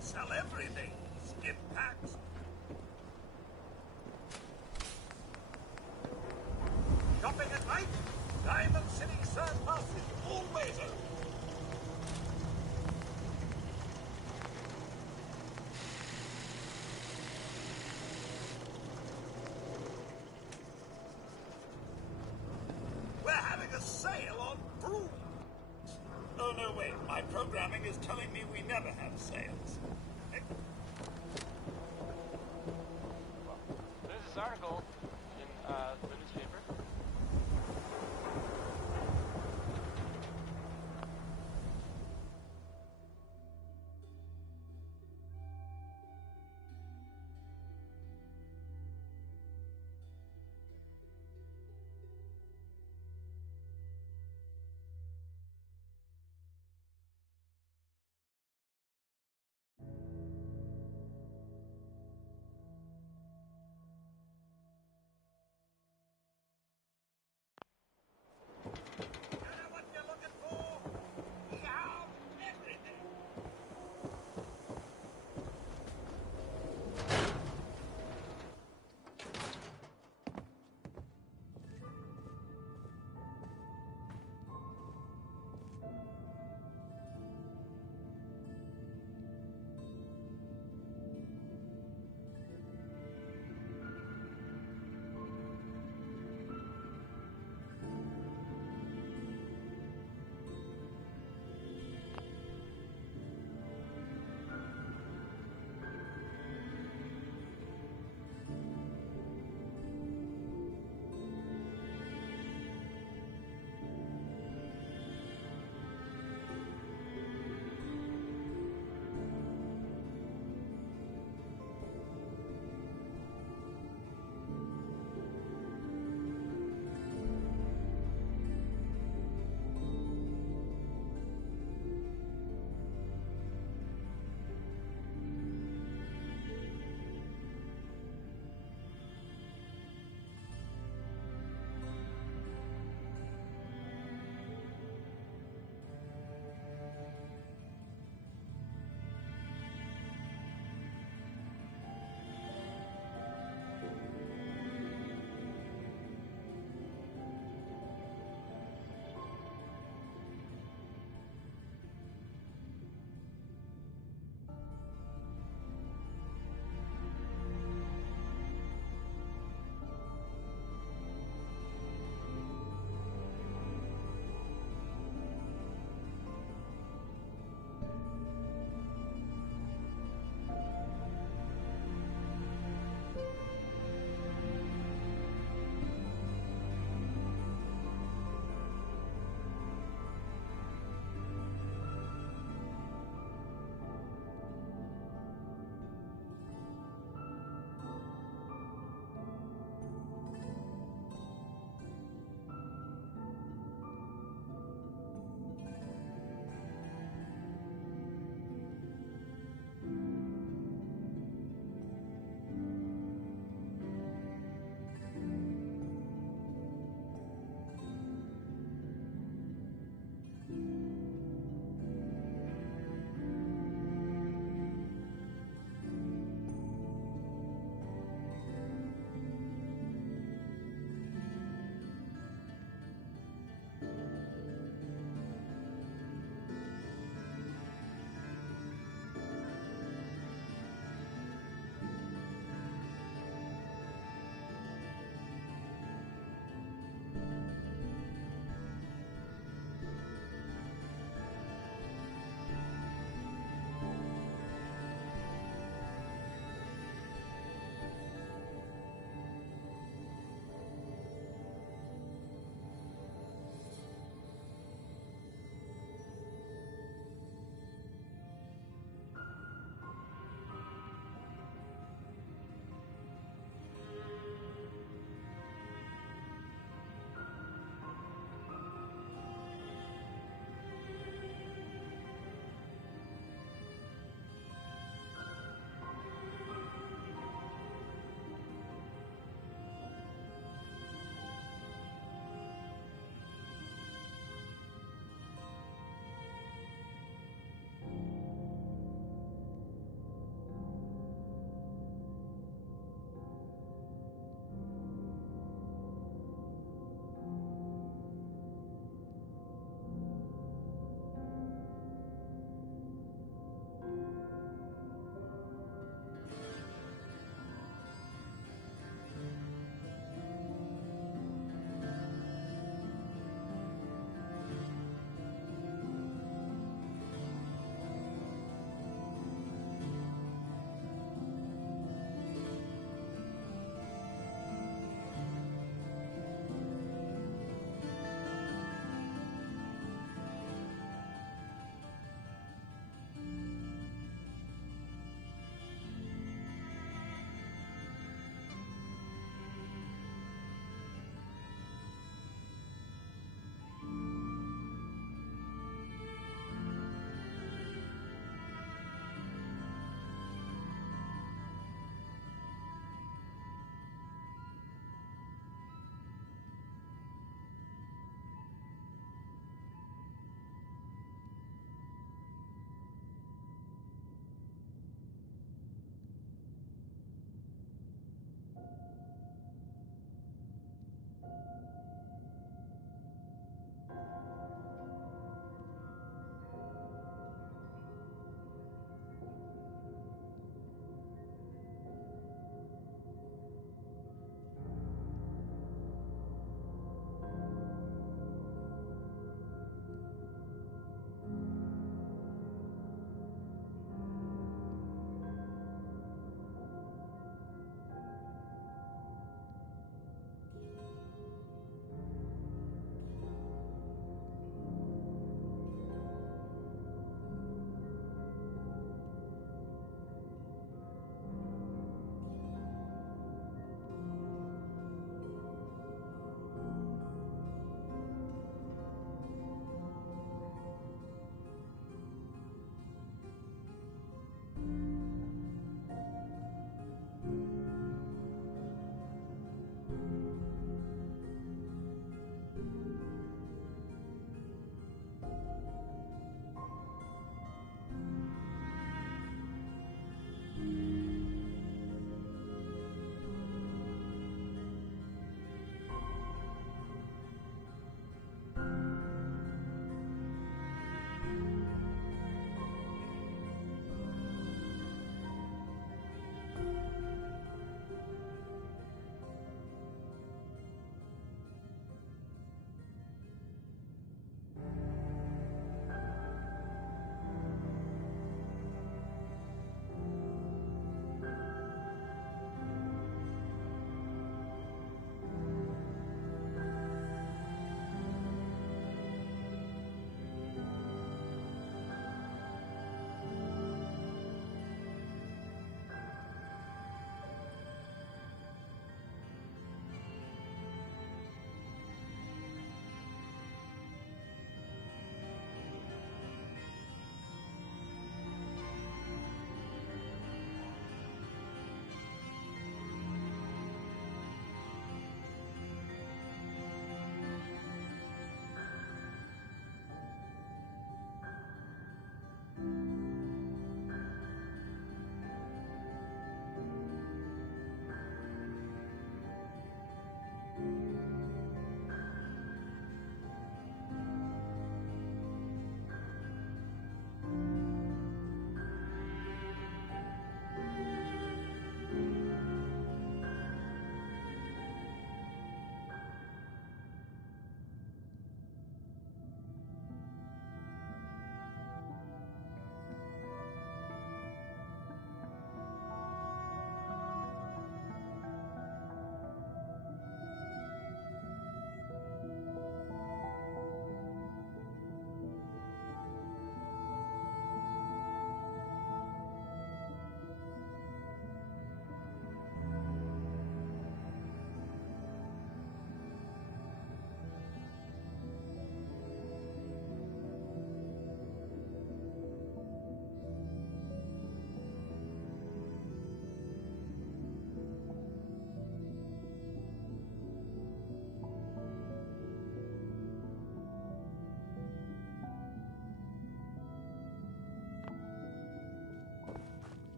Sell everything. Skip packs. Shopping at night? Diamond City Surplus is always open. We're having a sale on brooms. Oh, no, wait. My programming is telling me we never have sales. There's this article in the newspaper.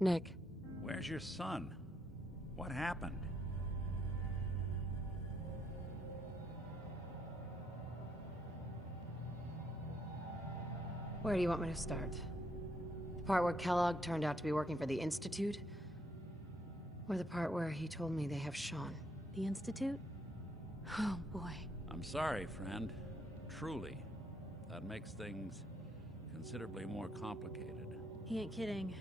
Nick. Where's your son? What happened? Where do you want me to start? The part where Kellogg turned out to be working for the Institute? Or the part where he told me they have Sean? The Institute? Oh, boy. I'm sorry, friend. Truly. That makes things considerably more complicated. He ain't kidding.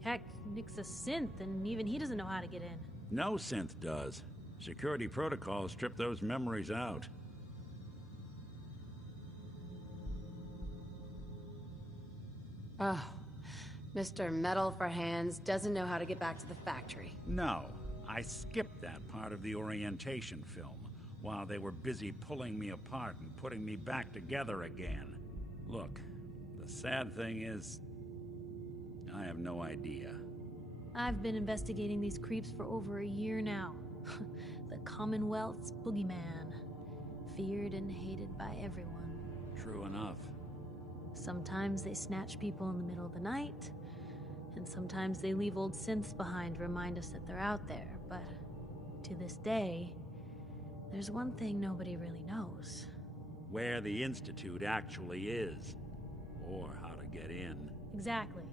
Heck, Nick's a synth, and even he doesn't know how to get in. No synth does. Security protocols strip those memories out. Oh, Mr. Metal for Hands doesn't know how to get back to the factory. No, I skipped that part of the orientation film while they were busy pulling me apart and putting me back together again. Look, the sad thing is, I have no idea. I've been investigating these creeps for over a year now. The Commonwealth's boogeyman. Feared and hated by everyone. True enough. Sometimes they snatch people in the middle of the night, and sometimes they leave old synths behind to remind us that they're out there, but to this day, there's one thing nobody really knows. Where the Institute actually is. Or how to get in. Exactly.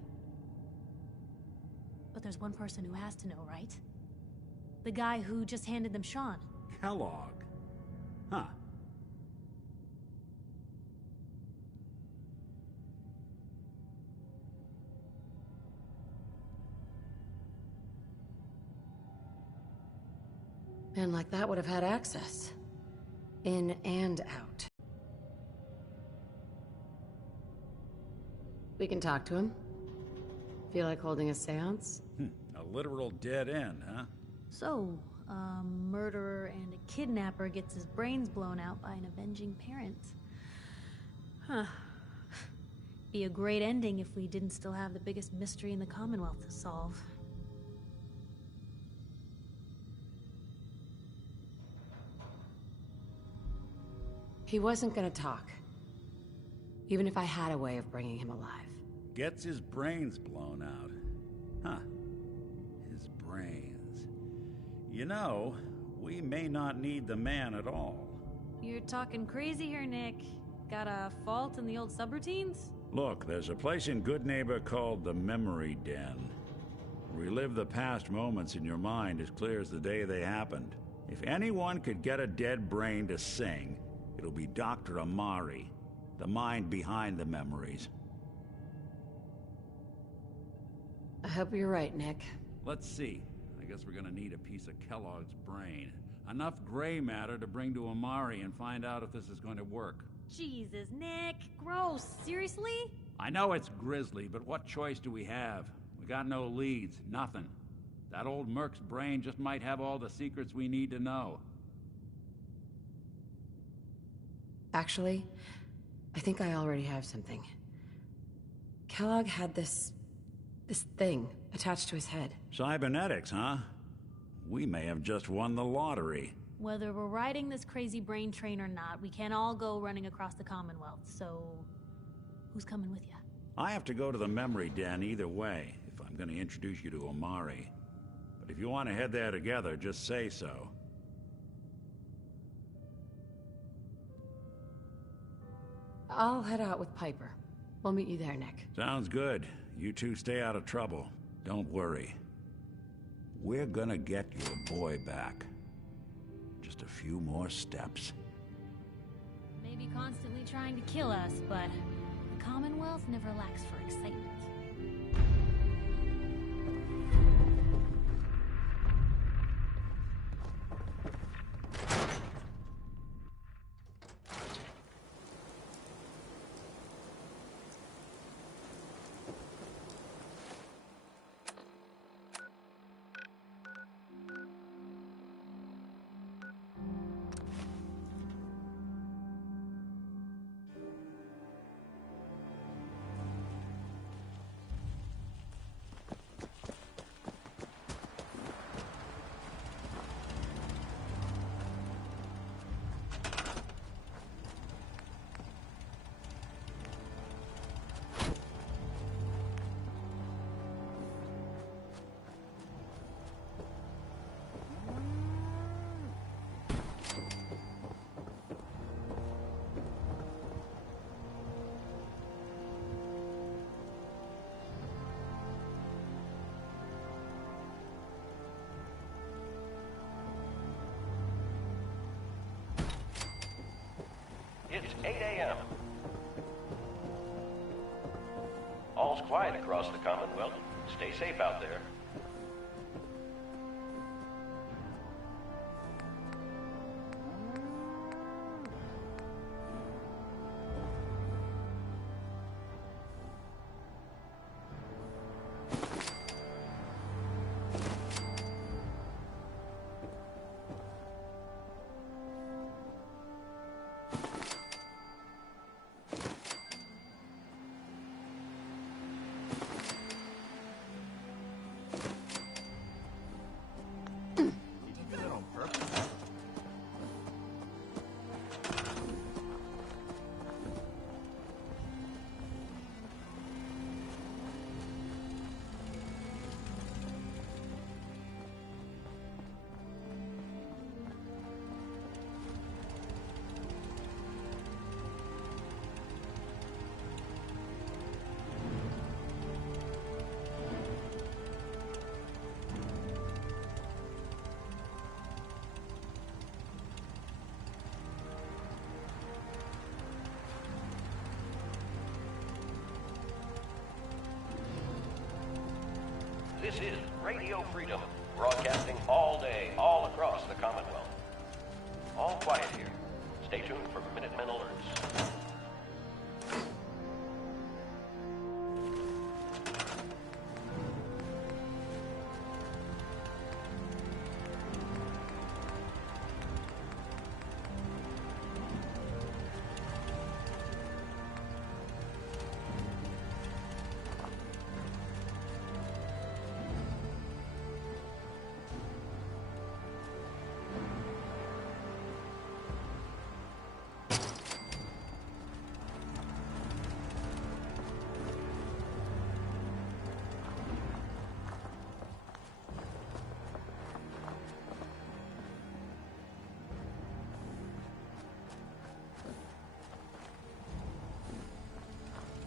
But there's one person who has to know, right? The guy who just handed them Sean. Kellogg. Huh. Men like that would have had access. In and out. We can talk to him. Feel like holding a seance? A literal dead end, huh? So, a murderer and a kidnapper gets his brains blown out by an avenging parent. Huh. Be a great ending if we didn't still have the biggest mystery in the Commonwealth to solve. He wasn't gonna talk. Even if I had a way of bringing him alive. Gets his brains blown out. Huh. His brains. You know, we may not need the man at all. You're talking crazy here, Nick. Got a fault in the old subroutines? Look, there's a place in Good Neighbor called the Memory Den. Relive the past moments in your mind as clear as the day they happened. If anyone could get a dead brain to sing, it'll be Dr. Amari, the mind behind the memories. I hope you're right, Nick. Let's see. I guess we're gonna need a piece of Kellogg's brain. Enough gray matter to bring to Amari and find out if this is going to work. Jesus, Nick. Gross. Seriously? I know it's grisly, but what choice do we have? We got no leads, nothing. That old Merc's brain just might have all the secrets we need to know. Actually, I think I already have something. Kellogg had this thing attached to his head. Cybernetics, huh? We may have just won the lottery. Whether we're riding this crazy brain train or not, we can't all go running across the Commonwealth, so who's coming with you? I have to go to the Memory Den either way, if I'm going to introduce you to Amari. But if you want to head there together, just say so. I'll head out with Piper. We'll meet you there, Nick. Sounds good. You two stay out of trouble. Don't worry. We're gonna get your boy back. Just a few more steps. Maybe constantly trying to kill us, but the Commonwealth never lacks for excitement. Stay safe out there. This is Radio Freedom, broadcasting all day, all across the Commonwealth. All quiet here. Stay tuned for Minutemen alerts.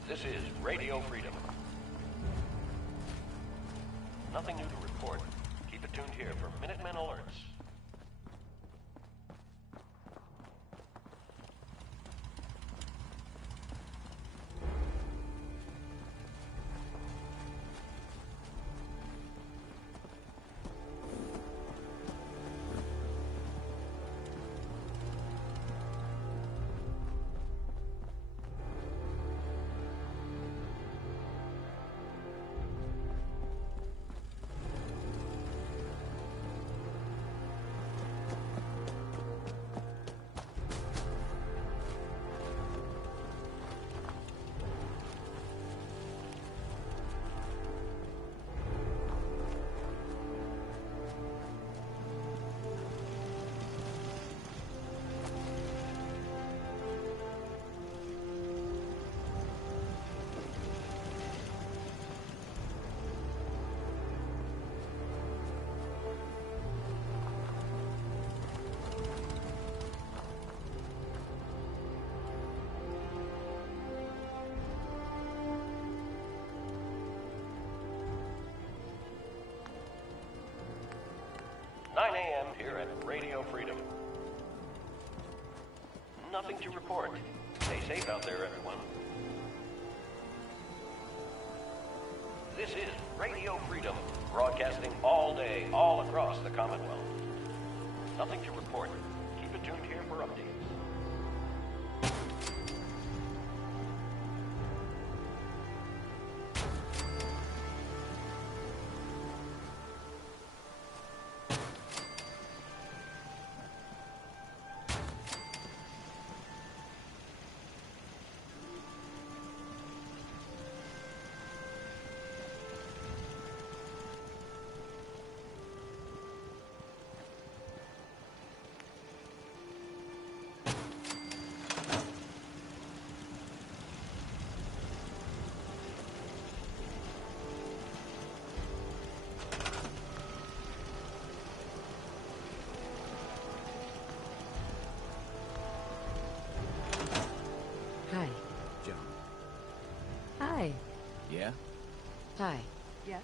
This is Radio Freedom. Nothing new to report. Keep it tuned here for Minutemen alerts. A.m. here at Radio Freedom. Nothing to report. Stay safe out there, everyone. This is Radio Freedom, broadcasting all day, all across the Commonwealth. Nothing to report. Keep it tuned here for updates. Hi. John. Hi. Yeah? Hi. Yes?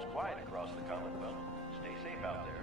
all's quiet across the Commonwealth. Stay safe out there.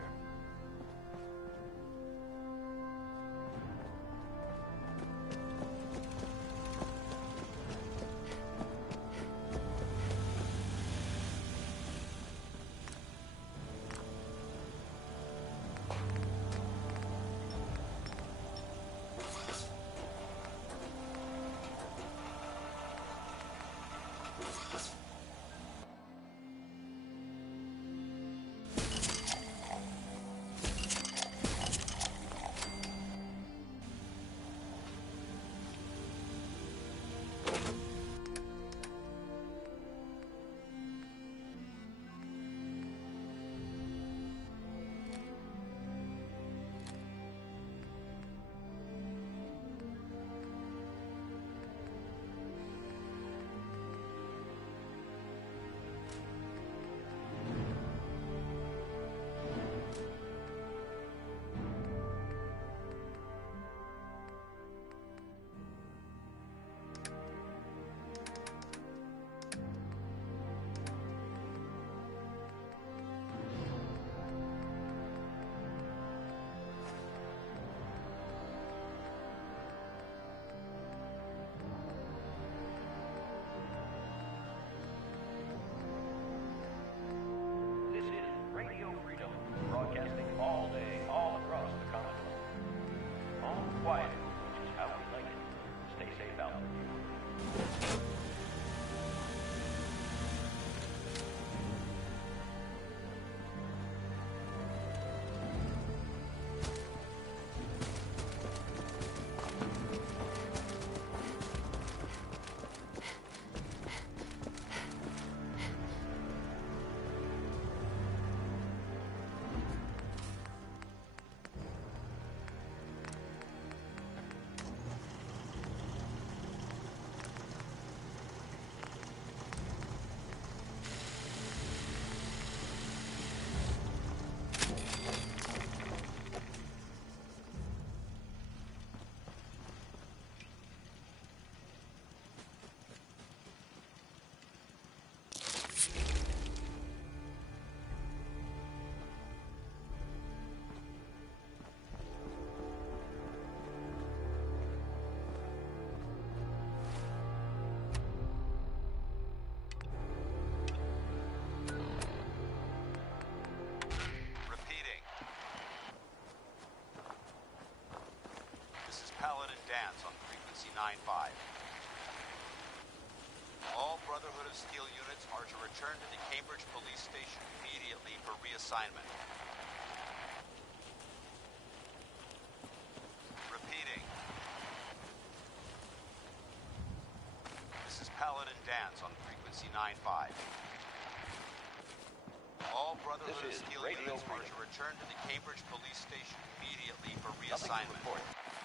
This is Radio Freedom, broadcasting all day, all across the Commonwealth. Home quiet, which is how we like it. Stay safe out there. Repeating. This is Paladin Dance on frequency 95. All Brotherhood of Steel units are to return to the Cambridge Police Station immediately for reassignment. Repeating. This is Paladin Dance on frequency 95. All Brotherhood of Steel units are to return to the Cambridge Police Station immediately for reassignment.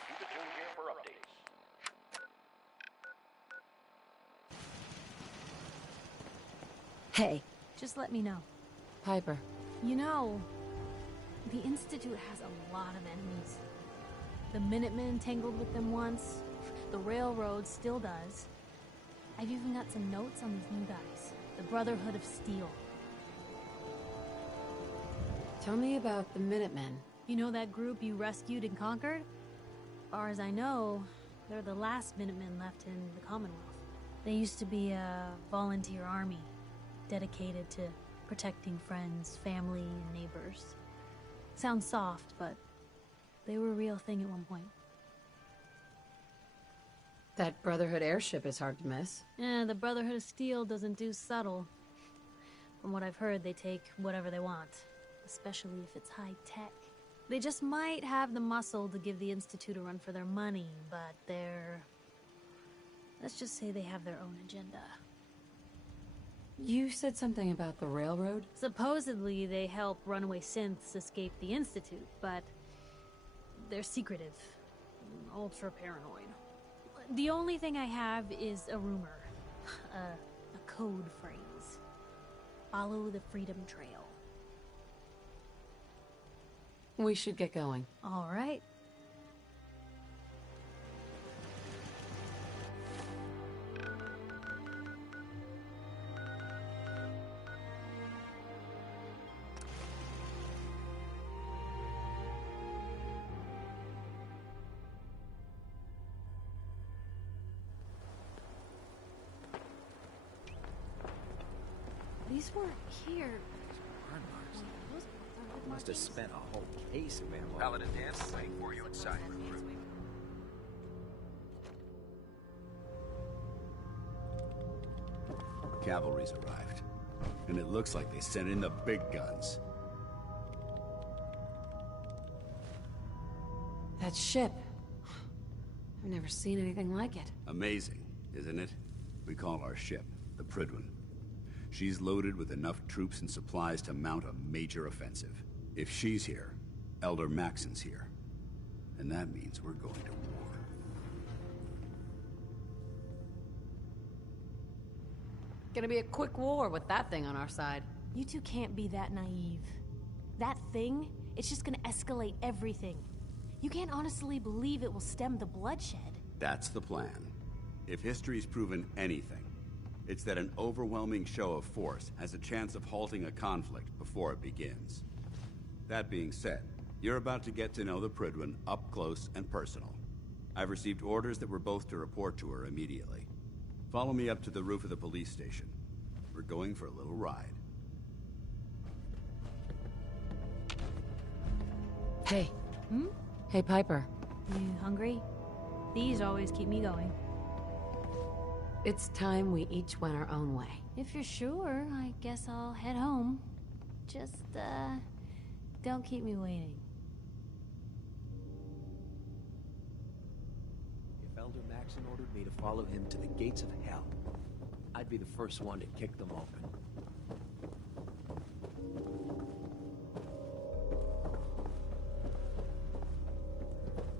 Keep it tuned here for updates. Hey. Just let me know. Piper. You know, the Institute has a lot of enemies. The Minutemen tangled with them once. The Railroad still does. I've even got some notes on these new guys. The Brotherhood of Steel. Tell me about the Minutemen. You know that group you rescued and conquered? As far as I know, they're the last Minutemen left in the Commonwealth. They used to be a volunteer army, dedicated to protecting friends, family, and neighbors. Sounds soft, but they were a real thing at one point. That Brotherhood airship is hard to miss. The Brotherhood of Steel doesn't do subtle. From what I've heard, they take whatever they want, especially if it's high-tech. They just might have the muscle to give the Institute a run for their money, but they're... let's just say they have their own agenda. You said something about the Railroad? Supposedly, they help runaway synths escape the Institute, but they're secretive, ultra-paranoid. The only thing I have is a rumor, a code phrase. Follow the Freedom Trail. We should get going. All right. These weren't here. Must have spent a whole case of ammo. Paladin Dance is waiting for you inside, recruit. Cavalry's arrived. And it looks like they sent in the big guns. That ship. I've never seen anything like it. Amazing, isn't it? We call our ship the Prydwen. She's loaded with enough troops and supplies to mount a major offensive. If she's here, Elder Maxon's here. And that means we're going to war. Gonna be a quick war with that thing on our side. You two can't be that naive. That thing, it's just gonna escalate everything. You can't honestly believe it will stem the bloodshed. That's the plan. If history's proven anything, it's that an overwhelming show of force has a chance of halting a conflict before it begins. That being said, you're about to get to know the Prydwen up close and personal. I've received orders that we're both to report to her immediately. Follow me up to the roof of the police station. We're going for a little ride. Hey. Hey, Piper. You hungry? These always keep me going. It's time we each went our own way. If you're sure, I guess I'll head home. Just, don't keep me waiting. If Elder Maxon ordered me to follow him to the gates of hell, I'd be the first one to kick them open.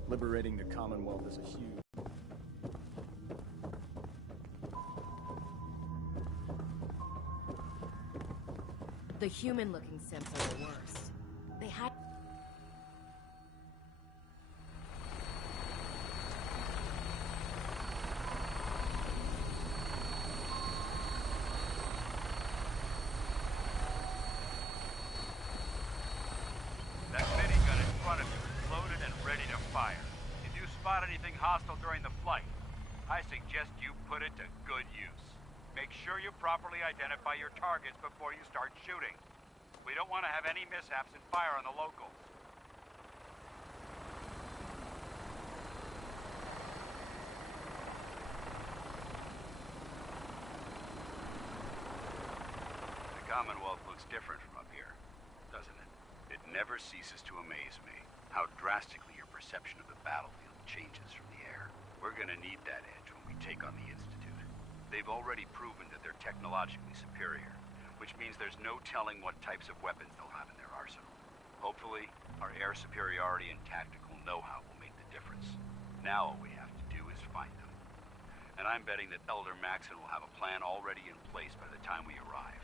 Liberating the Commonwealth is a huge... The human-looking simps are the worst. They had... That minigun in front of you is loaded and ready to fire. If you spot anything hostile during the flight, I suggest you put it to good use. Make sure you properly identify your targets before you start shooting. We don't want to have any mishaps and fire on the locals. The Commonwealth looks different from up here, doesn't it? It never ceases to amaze me how drastically your perception of the battlefield changes from the air. We're gonna need that edge when we take on the Institute. They've already proven that they're technologically superior, which means there's no telling what types of weapons they'll have in their arsenal. Hopefully, our air superiority and tactical know-how will make the difference. Now all we have to do is find them. And I'm betting that Elder Maxon will have a plan already in place by the time we arrive.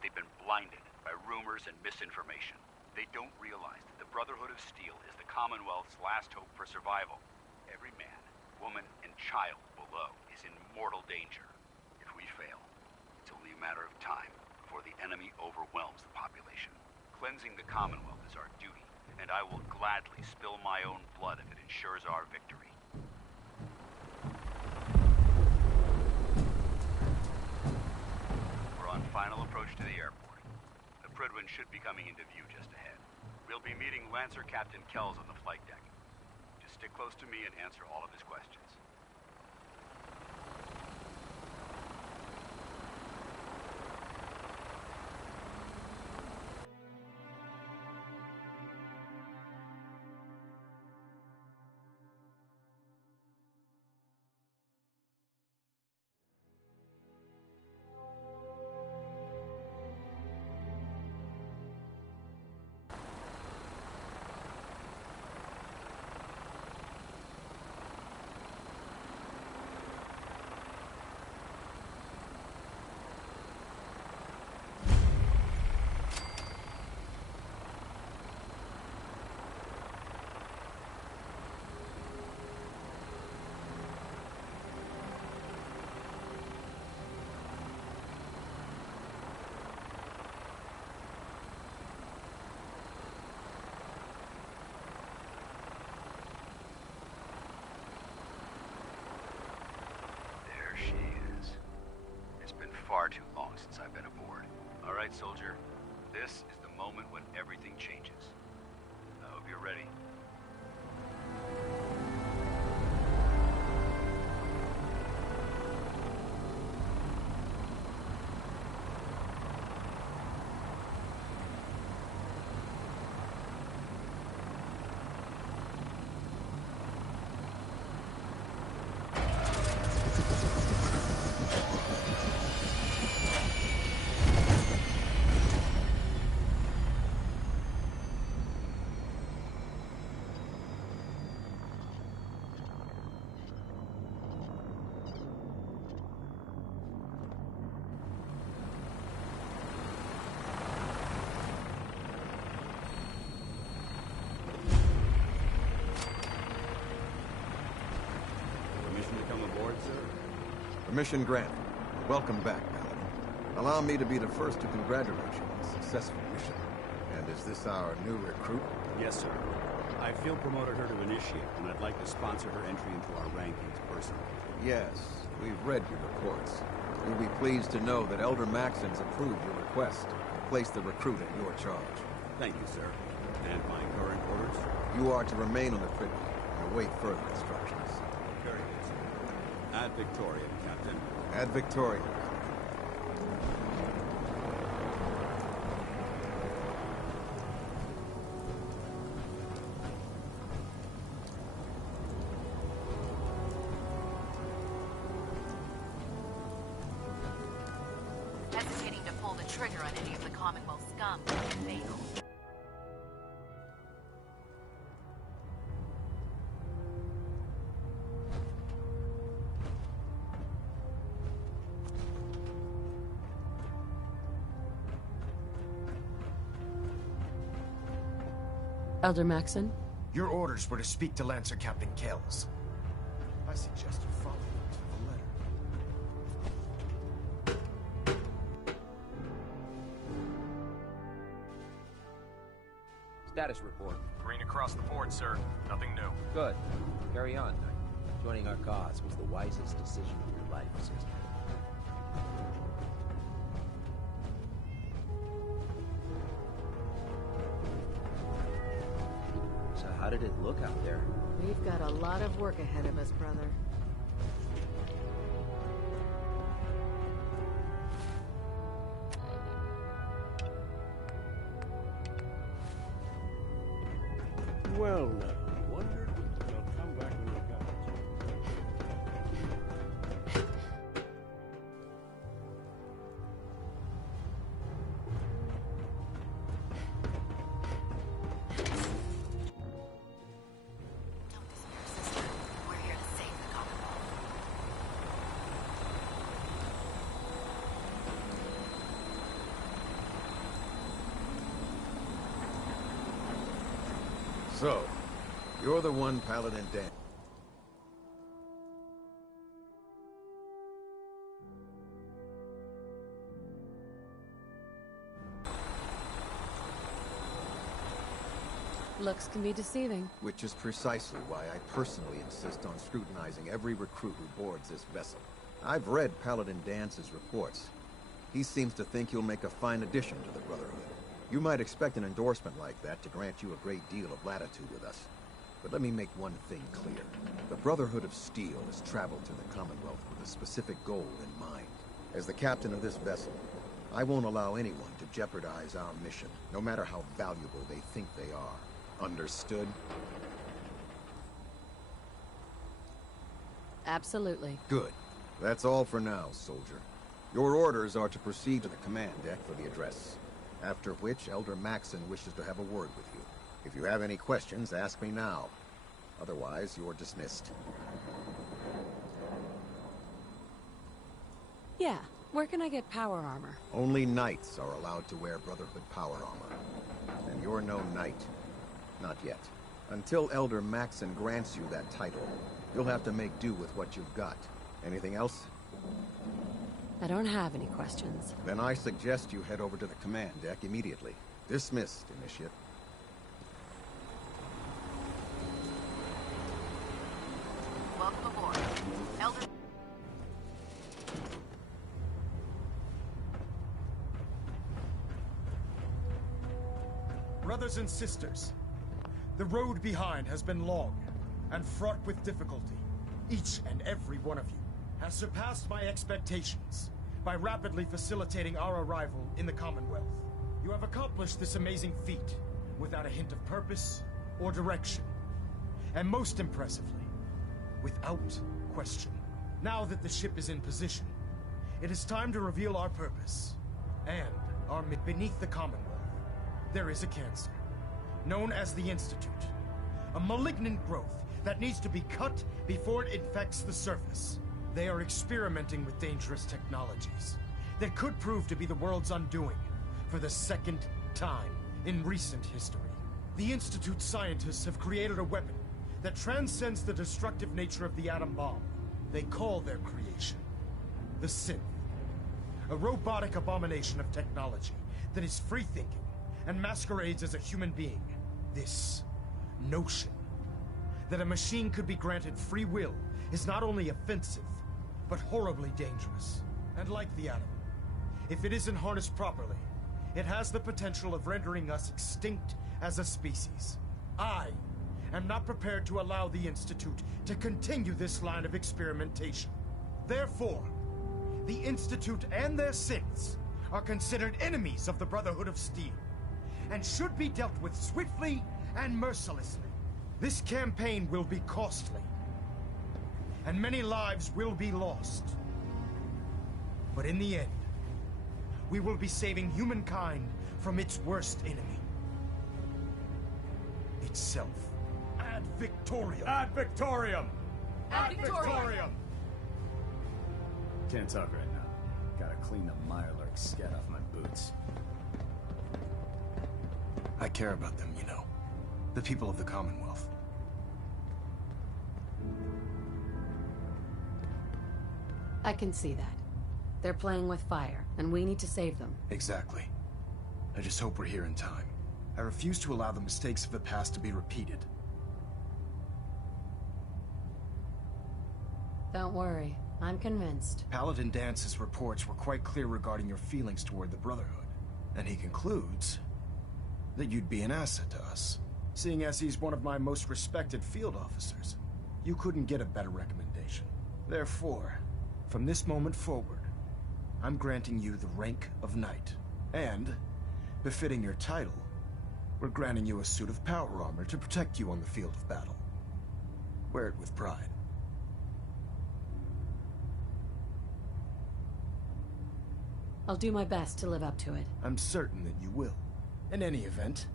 They've been blinded by rumors and misinformation. They don't realize that the Brotherhood of Steel is the Commonwealth's last hope for survival. Every man, woman, and child below is in mortal danger. If we fail, it's only a matter of time before the enemy overwhelms the population. Cleansing the Commonwealth is our duty, and I will gladly spill my own blood if it ensures our victory. Final approach to the airport. The Prydwen should be coming into view just ahead. We'll be meeting Lancer Captain Kells on the flight deck. Just stick close to me and answer all of his questions. far too long since I've been aboard. All right, soldier. This is the moment when everything changes. I hope you're ready. Permission granted. Welcome back, Paladin. Allow me to be the first to congratulate you on a successful mission. And is this our new recruit? Yes, sir. I field promoted her to initiate, and I'd like to sponsor her entry into our rankings personally. Yes, we've read your reports. You'll be pleased to know that Elder Maxon's approved your request to place the recruit in your charge. Thank you, sir. And my current orders? You are to remain on the frigate and await further instructions. Very good, sir. Ad Victoria, Captain. Ad Victoria. Hesitating to pull the trigger on any of the Commonwealth scum would be fatal. Elder Maxon? Your orders were to speak to Lancer Captain Kells. I suggest you follow him to the letter. Status report. Green across the board, sir. Nothing new. Good. Carry on. Joining our cause was the wisest decision of your life, sister. So how did it look out there? We've got a lot of work ahead of us, brother. Well, I wondered if they'll come back when they've got We're here to save the Commonwealth. So, you're the one Paladin Dan. Looks can be deceiving. Which is precisely why I personally insist on scrutinizing every recruit who boards this vessel. I've read Paladin Dance's reports. He seems to think you'll make a fine addition to the Brotherhood. You might expect an endorsement like that to grant you a great deal of latitude with us. But let me make one thing clear. The Brotherhood of Steel has traveled to the Commonwealth with a specific goal in mind. As the captain of this vessel, I won't allow anyone to jeopardize our mission, no matter how valuable they think they are. Understood? Absolutely. Good. That's all for now, soldier. Your orders are to proceed to the command deck for the address. After which, Elder Maxon wishes to have a word with you. If you have any questions, ask me now. Otherwise, you're dismissed. Yeah. Where can I get power armor? Only knights are allowed to wear Brotherhood power armor. And you're no knight. Not yet. Until Elder Maxon grants you that title, you'll have to make do with what you've got. Anything else? I don't have any questions. Then I suggest you head over to the command deck immediately. Dismissed, Initiate. Welcome aboard. Elder... Brothers and sisters, the road behind has been long and fraught with difficulty. Each and every one of you has surpassed my expectations by rapidly facilitating our arrival in the Commonwealth. You have accomplished this amazing feat without a hint of purpose or direction. And most impressively, without question. Now that the ship is in position, it is time to reveal our purpose. And beneath the Commonwealth, there is a cancer, known as the Institute. A malignant growth that needs to be cut before it infects the surface. They are experimenting with dangerous technologies that could prove to be the world's undoing for the second time in recent history. The Institute scientists have created a weapon that transcends the destructive nature of the atom bomb. They call their creation the Synth. A robotic abomination of technology that is free-thinking and masquerades as a human being. This notion that a machine could be granted free will is not only offensive, but horribly dangerous. And like the atom, if it isn't harnessed properly, it has the potential of rendering us extinct as a species. I am not prepared to allow the Institute to continue this line of experimentation. Therefore, the Institute and their synths are considered enemies of the Brotherhood of Steel, and should be dealt with swiftly and mercilessly. This campaign will be costly, and many lives will be lost. But in the end, we will be saving humankind from its worst enemy. Itself. Ad Victoriam! Ad Victoriam! Ad Victoriam! Can't talk right now. Gotta clean the Mirelurk scat off my boots. I care about them, you know. The people of the Commonwealth. I can see that. They're playing with fire, and we need to save them. Exactly. I just hope we're here in time. I refuse to allow the mistakes of the past to be repeated. Don't worry. I'm convinced. Paladin Dance's reports were quite clear regarding your feelings toward the Brotherhood. And he concludes that you'd be an asset to us. Seeing as he's one of my most respected field officers, you couldn't get a better recommendation. Therefore, from this moment forward, I'm granting you the rank of Knight. And, befitting your title, we're granting you a suit of power armor to protect you on the field of battle. Wear it with pride. I'll do my best to live up to it. I'm certain that you will. In any event,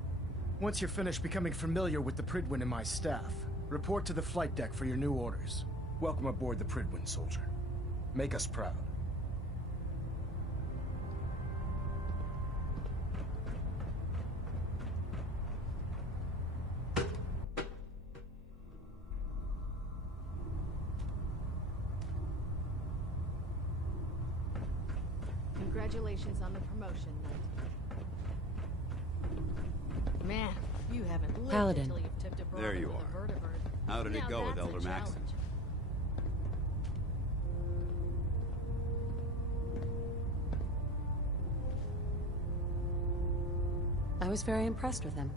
once you're finished becoming familiar with the Pridwin and my staff, report to the flight deck for your new orders. Welcome aboard the Pridwin, soldier. Make us proud. Congratulations on the promotion, Knight. Man, you haven't lived Paladin. until you've tipped a There brother you with are. a vertibird. How did it Now go with that's a Elder Maxon? challenge. I was very impressed with him.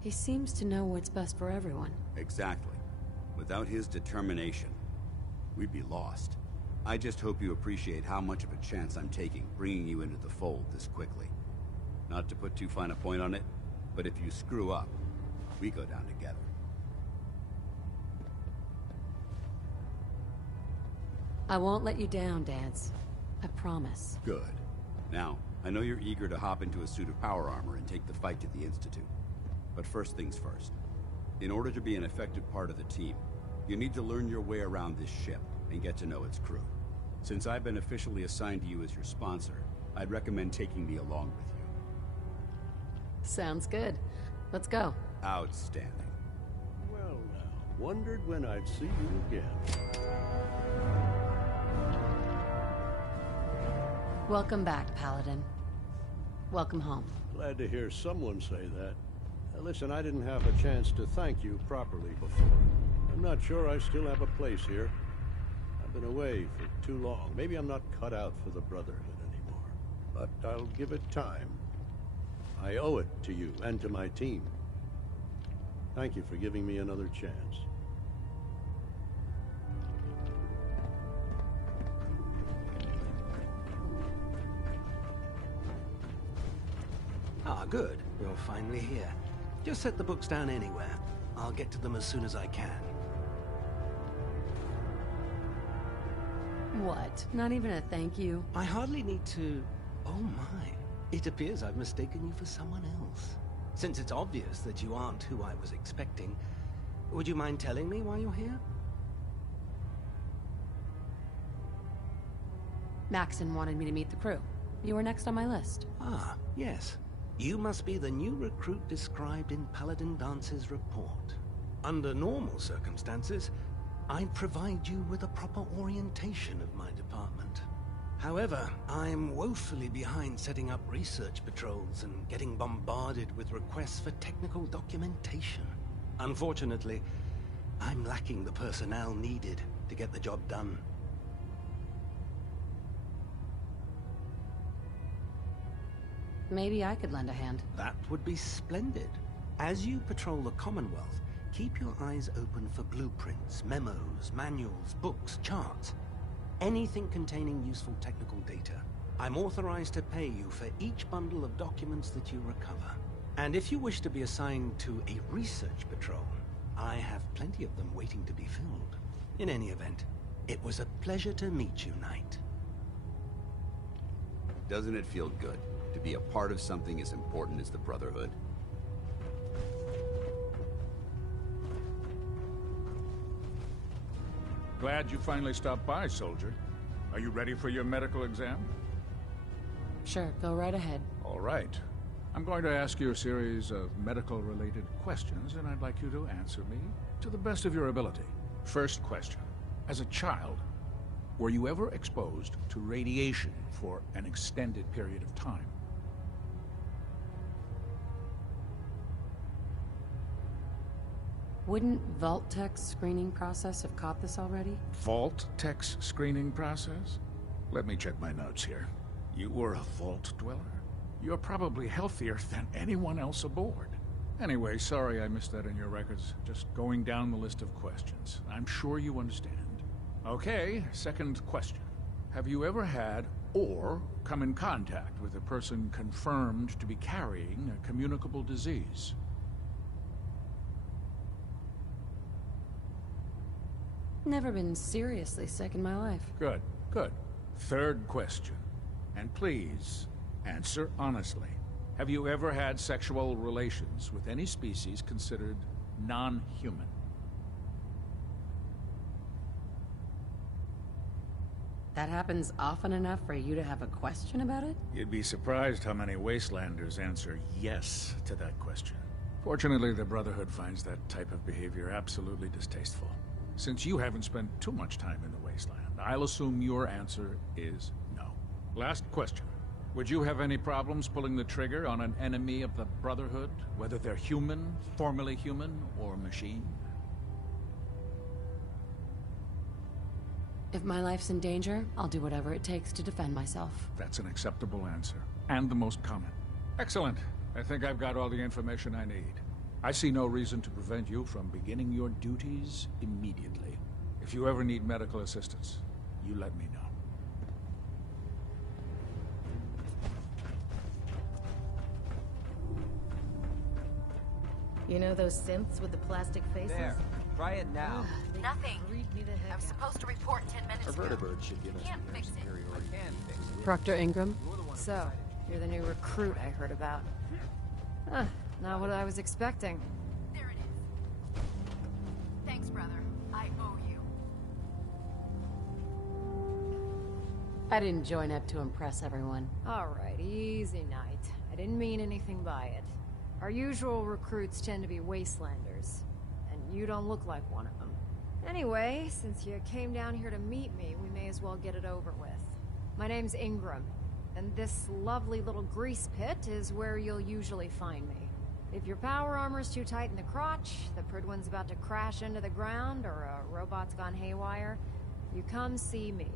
He seems to know what's best for everyone. Exactly. Without his determination, we'd be lost. I just hope you appreciate how much of a chance I'm taking bringing you into the fold this quickly. Not to put too fine a point on it, but if you screw up, we go down together. I won't let you down, Dance. I promise. Good. Now, I know you're eager to hop into a suit of power armor and take the fight to the Institute. But first things first. In order to be an effective part of the team, you need to learn your way around this ship and get to know its crew. Since I've been officially assigned to you as your sponsor, I'd recommend taking me along with you. Sounds good. Let's go. Outstanding. Well now, wondered when I'd see you again. Welcome back, Paladin. Welcome home. Glad to hear someone say that. Now, listen, I didn't have a chance to thank you properly before. I'm not sure I still have a place here. I've been away for too long. Maybe I'm not cut out for the Brotherhood anymore. But I'll give it time. I I owe it to you and to my team. Thank you for giving me another chance. Ah, good. You're finally here. Just set the books down anywhere. I'll get to them as soon as I can. What? Not even a thank you? I hardly need to... Oh my. It appears I've mistaken you for someone else. Since it's obvious that you aren't who I was expecting, would you mind telling me why you're here? Maxon wanted me to meet the crew. You were next on my list. Ah, yes. You must be the new recruit described in Paladin Dance's report. Under normal circumstances, I'd provide you with a proper orientation of my department. However, I'm woefully behind setting up research patrols and getting bombarded with requests for technical documentation. Unfortunately, I'm lacking the personnel needed to get the job done. Maybe I could lend a hand. That would be splendid. As you patrol the Commonwealth, keep your eyes open for blueprints, memos, manuals, books, charts. Anything containing useful technical data. I'm authorized to pay you for each bundle of documents that you recover. And if you wish to be assigned to a research patrol, I have plenty of them waiting to be filled. In any event, it was a pleasure to meet you, Knight. Doesn't it feel good to be a part of something as important as the Brotherhood? Glad you finally stopped by, soldier. Are you ready for your medical exam? Sure, go right ahead. All right. I'm going to ask you a series of medical-related questions, and I'd like you to answer me to the best of your ability. First question. As a child, were you ever exposed to radiation for an extended period of time? Wouldn't Vault-Tech's screening process have caught this already? Vault-Tech's screening process? Let me check my notes here. You were a Vault Dweller? You're probably healthier than anyone else aboard. Anyway, sorry I missed that in your records. Just going down the list of questions. I'm sure you understand. Okay, second question. Have you ever had or come in contact with a person confirmed to be carrying a communicable disease? Never been seriously sick in my life. Good, good. Third question. And please, answer honestly. Have you ever had sexual relations with any species considered non-human? That happens often enough for you to have a question about it? You'd be surprised how many Wastelanders answer yes to that question. Fortunately, the Brotherhood finds that type of behavior absolutely distasteful. Since you haven't spent too much time in the Wasteland, I'll assume your answer is no. Last question. Would you have any problems pulling the trigger on an enemy of the Brotherhood, whether they're human, formerly human, or machine? If my life's in danger, I'll do whatever it takes to defend myself. That's an acceptable answer, and the most common. Excellent. I think I've got all the information I need. I see no reason to prevent you from beginning your duties immediately. If you ever need medical assistance, you let me know. You know those synths with the plastic faces? There. Try it now. Nothing. I'm supposed to report 10 minutes Our ago. vertibird should give us Can't fix it. superiority. I can fix it. Proctor Ingram? So, you're the new recruit I heard about. Huh, not what I was expecting. There it is. Thanks, brother. I owe you. I didn't join up to impress everyone. Alright, easy night. I didn't mean anything by it. Our usual recruits tend to be Wastelanders, and you don't look like one of them. Anyway, since you came down here to meet me, we may as well get it over with. My name's Ingram, and this lovely little grease pit is where you'll usually find me. If your power armor's too tight in the crotch, the Pridwin's about to crash into the ground, or a robot's gone haywire, you come see me.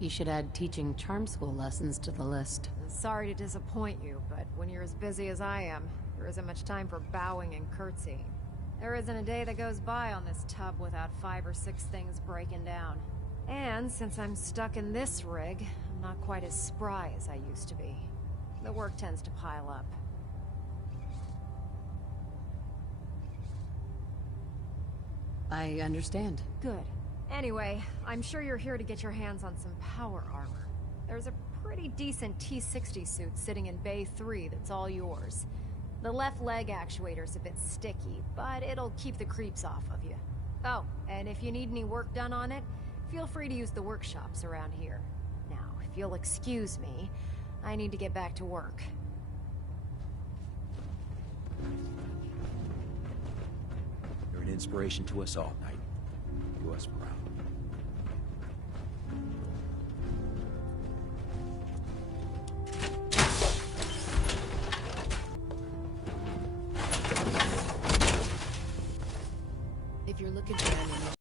You should add teaching charm school lessons to the list. Sorry to disappoint you, but when you're as busy as I am, there isn't much time for bowing and curtsying. There isn't a day that goes by on this tub without 5 or 6 things breaking down. And since I'm stuck in this rig, I'm not quite as spry as I used to be. The work tends to pile up. I understand. Good. Anyway, I'm sure you're here to get your hands on some power armor. There's a pretty decent T-60 suit sitting in Bay 3 that's all yours. The left leg actuator's a bit sticky, but it'll keep the creeps off of you. Oh, and if you need any work done on it, feel free to use the workshops around here. Now, if you'll excuse me, I need to get back to work. You're an inspiration to us all, Knight. Do us proud. If you're looking for ammunition.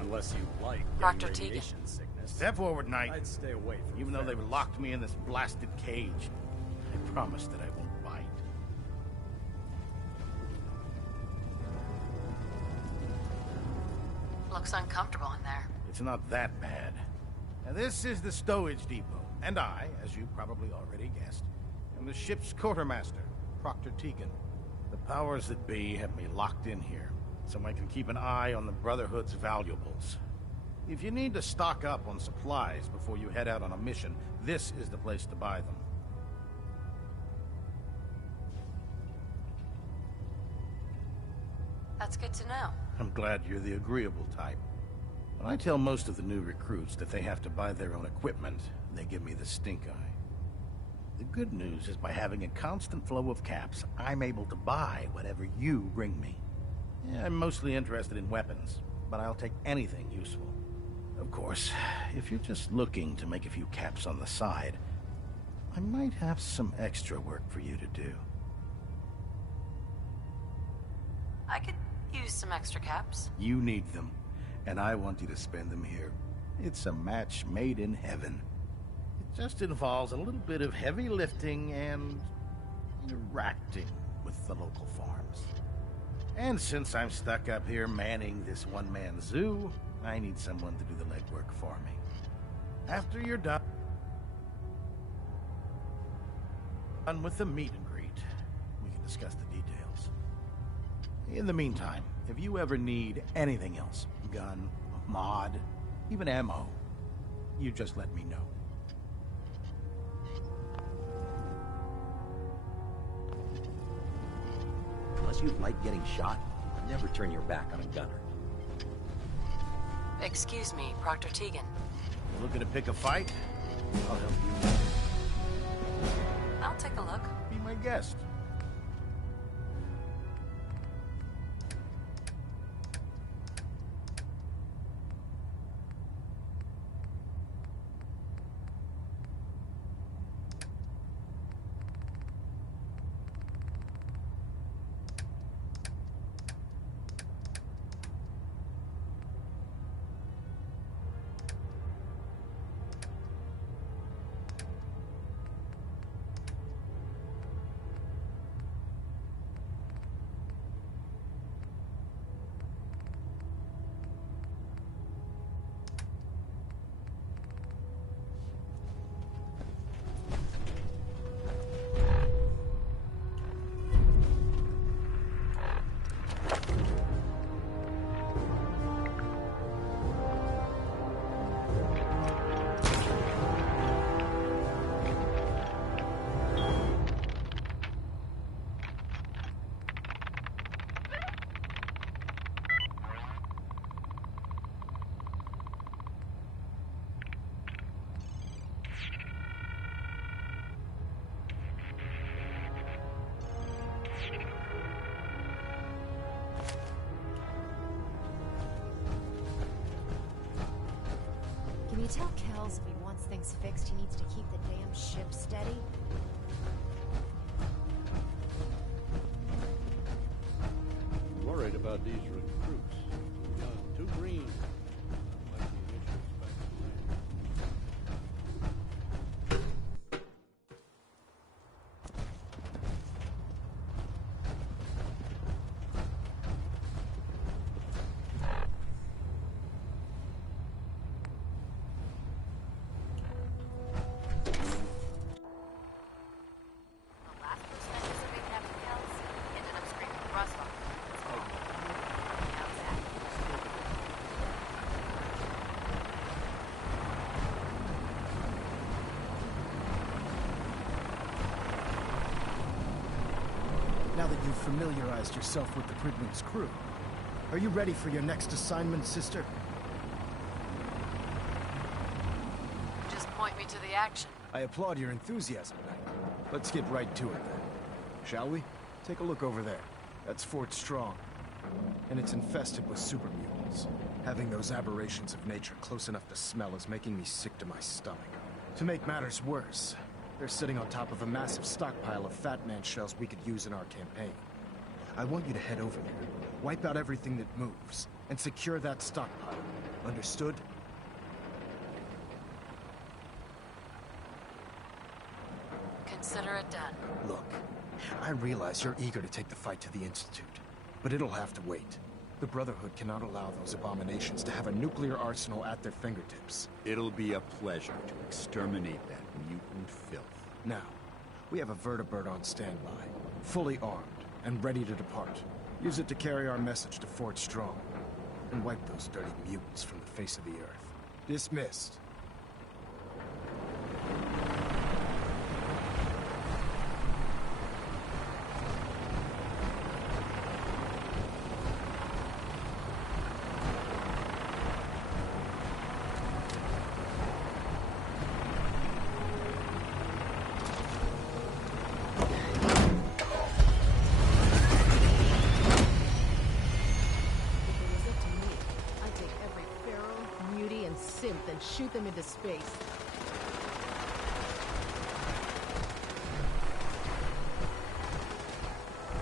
Unless you like Dr. radiation sickness. Step forward, Knight. I'd stay away from even though they've locked me in this blasted cage. I promise that I won't bite. Looks uncomfortable in there. It's not that bad. Now, this is the stowage depot, and I, as you probably already guessed, am the ship's quartermaster, Proctor Tegan. The powers that be have me locked in here, so I can keep an eye on the Brotherhood's valuables. If you need to stock up on supplies before you head out on a mission, this is the place to buy them. That's good to know. I'm glad you're the agreeable type. When I tell most of the new recruits that they have to buy their own equipment, they give me the stink eye. The good news is by having a constant flow of caps, I'm able to buy whatever you bring me. Yeah, I'm mostly interested in weapons, but I'll take anything useful. Of course, if you're just looking to make a few caps on the side, I might have some extra work for you to do. I could use some extra caps. You need them, and I want you to spend them here. It's a match made in heaven. It just involves a little bit of heavy lifting and interacting with the local farms. And since I'm stuck up here manning this one-man zoo, I need someone to do the legwork for me. After you're done with the meet and greet, we can discuss the details. In the meantime, if you ever need anything else, gun, mod, even ammo, you just let me know. Unless you like getting shot, never turn your back on a gunner. Excuse me, Proctor Tegan. You looking to pick a fight? I'll help you. I'll take a look. Be my guest. you tell Kells if he wants things fixed, he needs to keep the damn ship steady? Worried about these recruits. Too young, too green. Like the initial Now that you've familiarized yourself with the Pridwin's crew, are you ready for your next assignment, sister? Just point me to the action. I applaud your enthusiasm, Knight. Let's get right to it, then. Shall we? Take a look over there. That's Fort Strong. And it's infested with super mutants. Having those aberrations of nature close enough to smell is making me sick to my stomach. To make matters worse, they're sitting on top of a massive stockpile of Fat Man shells we could use in our campaign. I want you to head over there, wipe out everything that moves, and secure that stockpile. Understood? Consider it done. Look, I realize you're eager to take the fight to the Institute, but it'll have to wait. The Brotherhood cannot allow those abominations to have a nuclear arsenal at their fingertips. It'll be a pleasure to exterminate that mutant filth. Now, we have a vertibird on standby, fully armed and ready to depart. Use it to carry our message to Fort Strong, and wipe those dirty mutants from the face of the earth. Dismissed. And shoot them into space.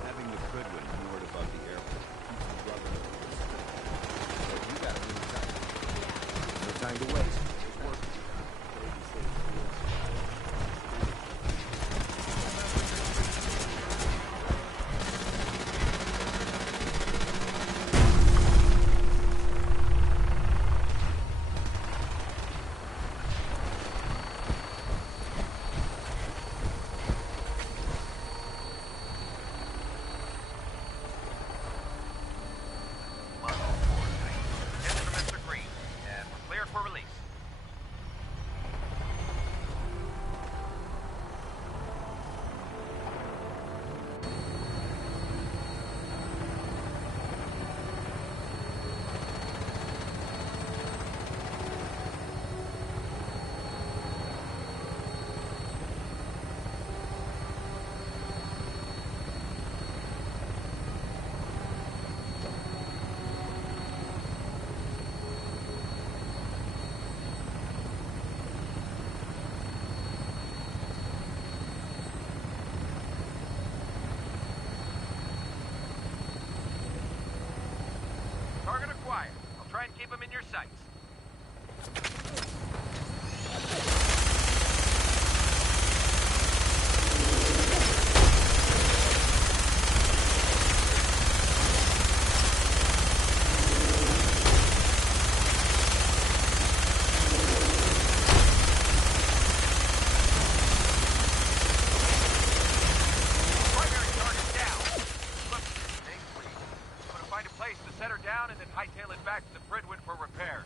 Having the Pridwin moored above the airport keeps the Brotherhood. But you gotta move tight. No time to waste. There's work to be done. Keep them in your sights. Primary target down. Look, stay free. I'm gonna find a place to set her down and then hightail it back to the Pridwin for repairs.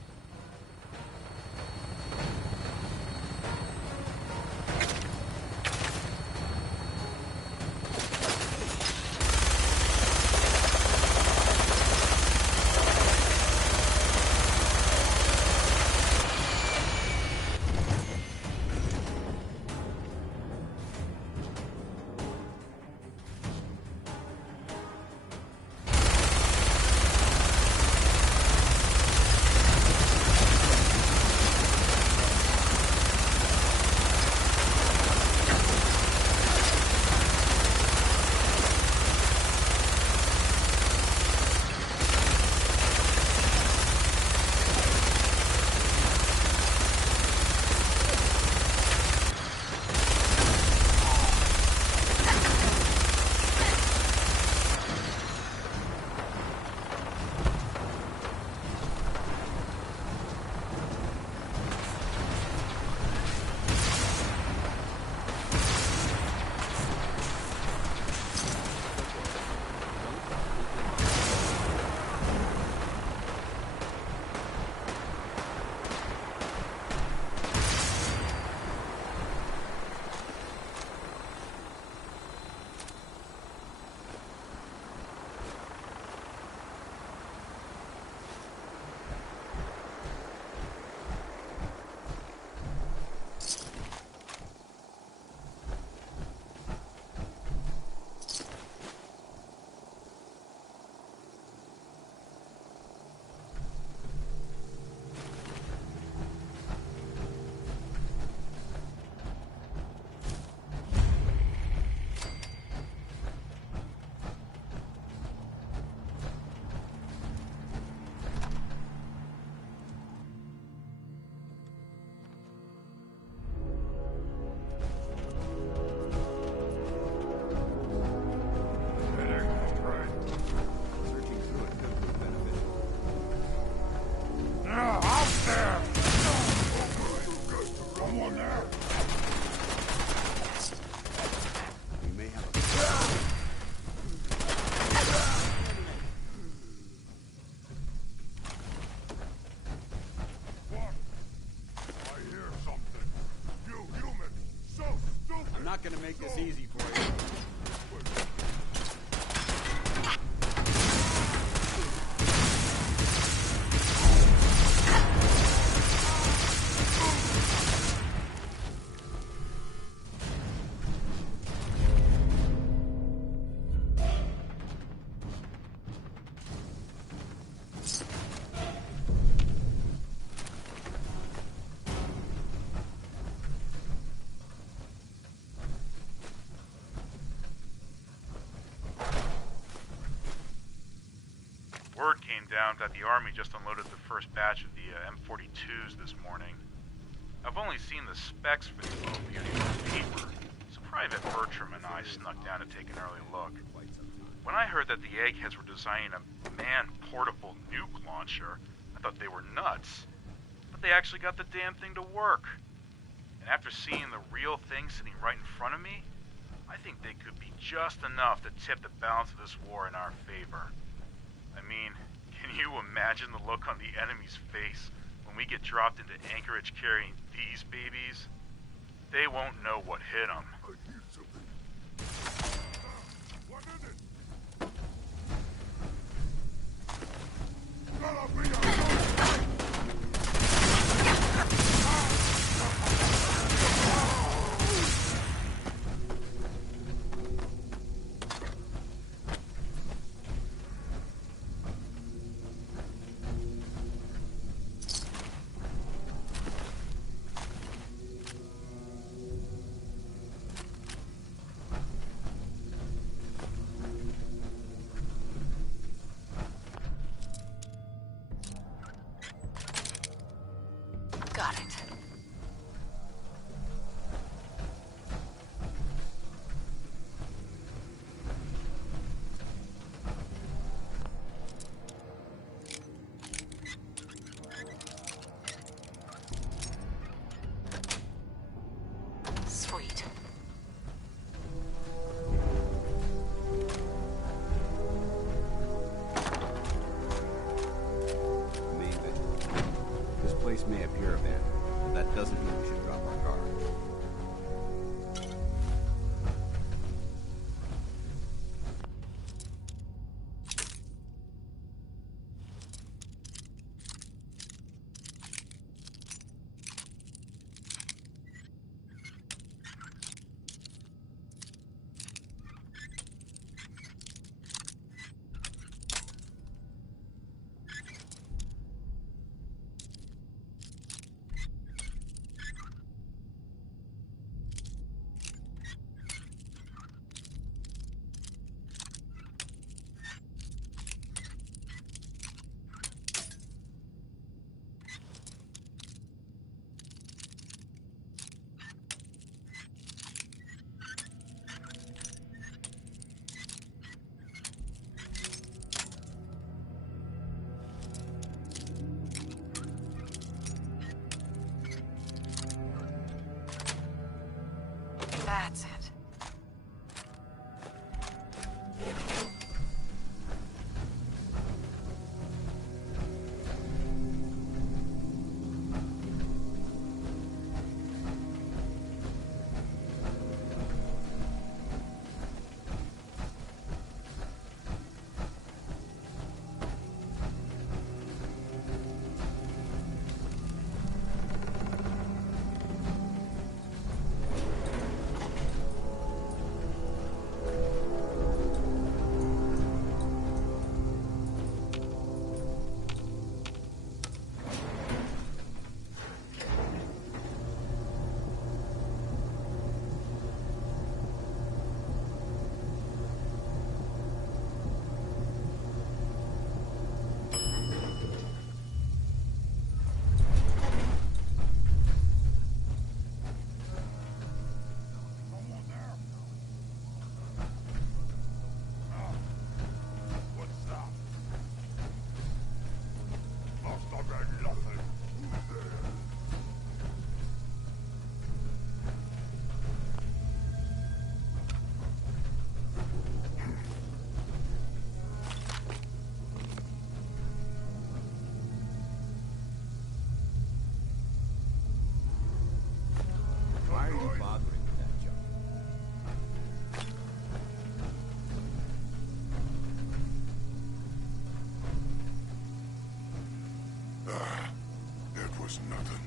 not gonna make this easy for you. Word came down that the Army just unloaded the first batch of the M42s this morning. I've only seen the specs for these little beauties on paper, so Private Bertram and I snuck down to take an early look. When I heard that the eggheads were designing a man-portable nuke launcher, I thought they were nuts. But they actually got the damn thing to work. And after seeing the real thing sitting right in front of me, I think they could be just enough to tip the balance of this war in our favor. I mean, can you imagine the look on the enemy's face when we get dropped into Anchorage carrying these babies? They won't know what hit them. Got it. Sweet. This place may appear abandoned, but that doesn't mean we should drop our guard. That's it. was nothing.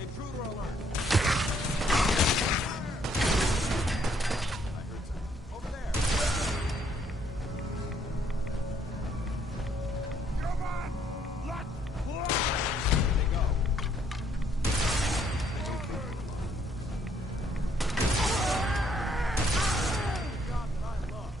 Intruder alert! I heard something. Over there! Come on! Lott! They go. Job that I love.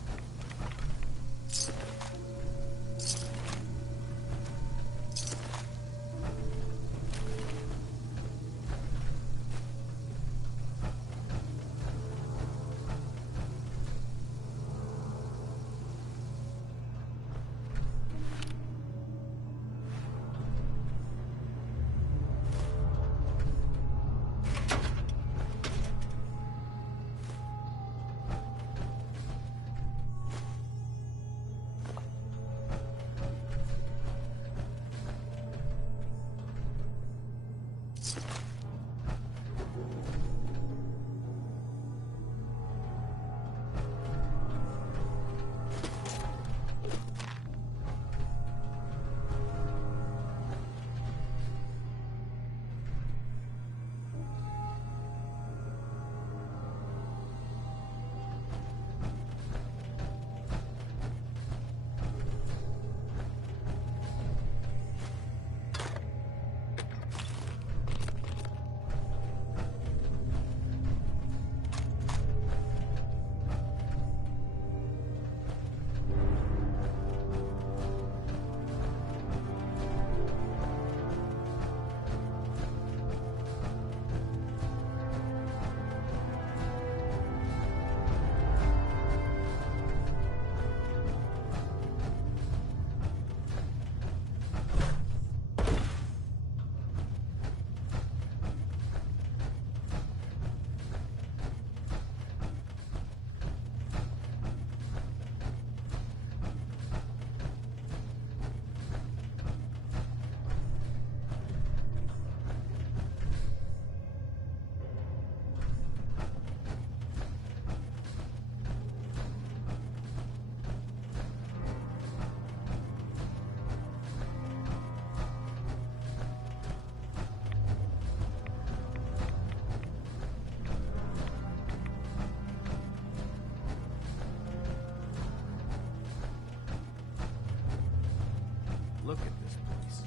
Look at this place.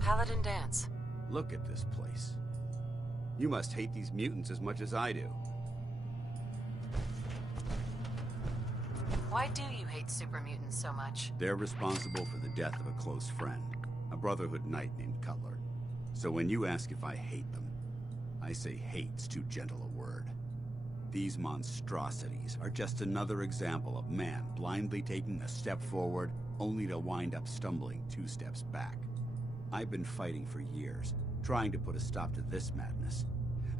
Paladin Dance. Look at this place. You must hate these mutants as much as I do. Why do you hate super mutants so much? They're responsible for the death of a close friend, a Brotherhood knight named Cutler. So when you ask if I hate them, I say hate's too gentle a word. These monstrosities are just another example of man blindly taking a step forward only to wind up stumbling 2 steps back. I've been fighting for years, trying to put a stop to this madness.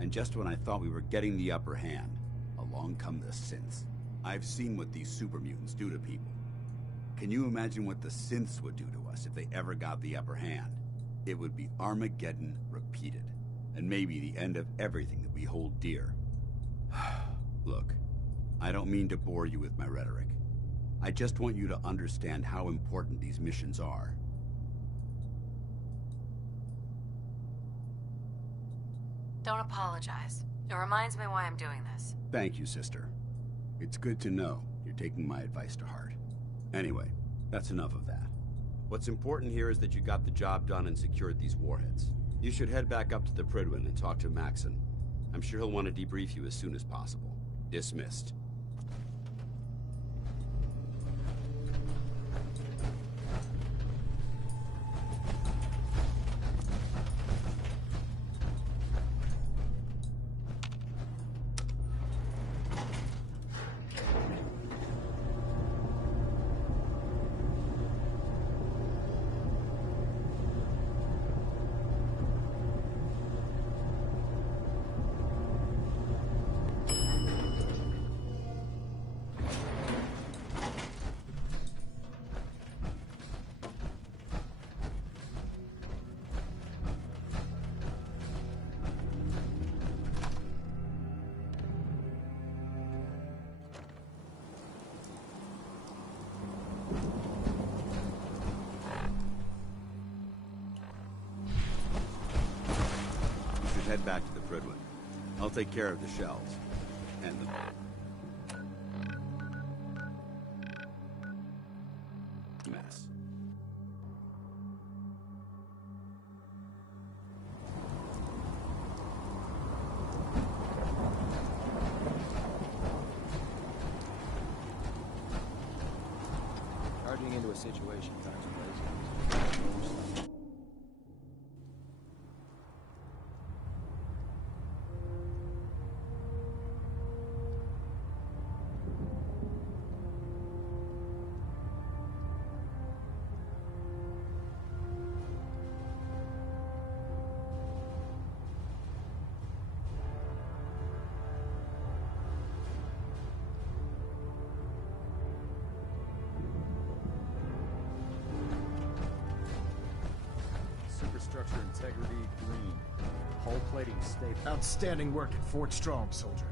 And just when I thought we were getting the upper hand, along come the synths. I've seen what these super mutants do to people. Can you imagine what the synths would do to us if they ever got the upper hand? It would be Armageddon repeated, and maybe the end of everything that we hold dear. Look, I don't mean to bore you with my rhetoric. I just want you to understand how important these missions are. Don't apologize. It reminds me why I'm doing this. Thank you, sister. It's good to know you're taking my advice to heart. Anyway, that's enough of that. What's important here is that you got the job done and secured these warheads. You should head back up to the Prydwen and talk to Maxon. I'm sure he'll want to debrief you as soon as possible. Dismissed. head back to the Prydwen. I'll take care of the shells. And the... mess. Charging into a situation times crazy. Superstructure integrity green. Hull plating stable. Outstanding work at Fort Strong, soldier.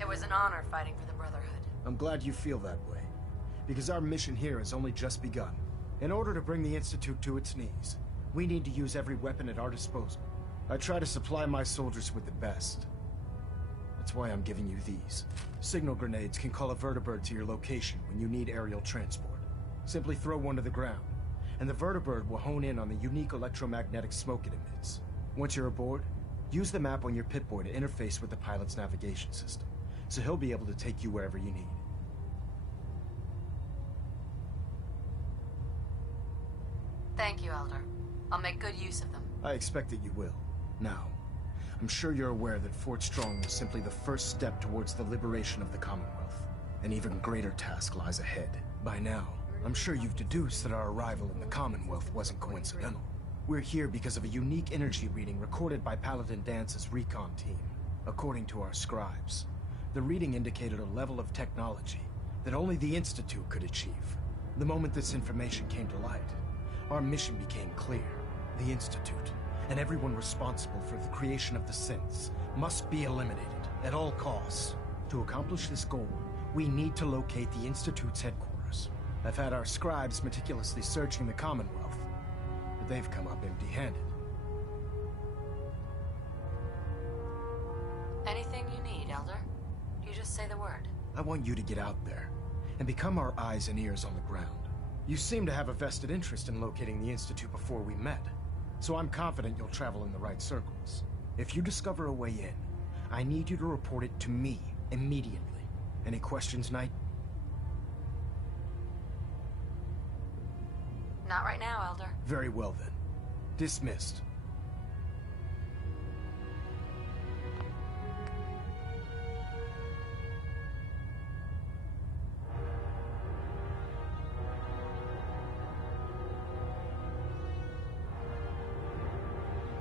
It was an honor fighting for the Brotherhood. I'm glad you feel that way, because our mission here has only just begun. In order to bring the Institute to its knees, we need to use every weapon at our disposal. I try to supply my soldiers with the best. That's why I'm giving you these. Signal grenades can call a vertibird to your location when you need aerial transport. Simply throw one to the ground, and the vertibird will hone in on the unique electromagnetic smoke it emits. Once you're aboard, use the map on your Pip-Boy to interface with the pilot's navigation system, so he'll be able to take you wherever you need. Thank you, Elder. I'll make good use of them. I expect that you will. Now, I'm sure you're aware that Fort Strong was simply the first step towards the liberation of the Commonwealth. An even greater task lies ahead. By now, I'm sure you've deduced that our arrival in the Commonwealth wasn't coincidental. We're here because of a unique energy reading recorded by Paladin Dance's recon team. According to our scribes, the reading indicated a level of technology that only the Institute could achieve. The moment this information came to light, our mission became clear. The Institute, and everyone responsible for the creation of the synths, must be eliminated at all costs. To accomplish this goal, we need to locate the Institute's headquarters. I've had our scribes meticulously searching the Commonwealth, but they've come up empty-handed. Anything you need, Elder? You just say the word. I want you to get out there and become our eyes and ears on the ground. You seem to have a vested interest in locating the Institute before we met, so I'm confident you'll travel in the right circles. If you discover a way in, I need you to report it to me immediately. Any questions, Knight? Not right now, Elder. Very well then. Dismissed.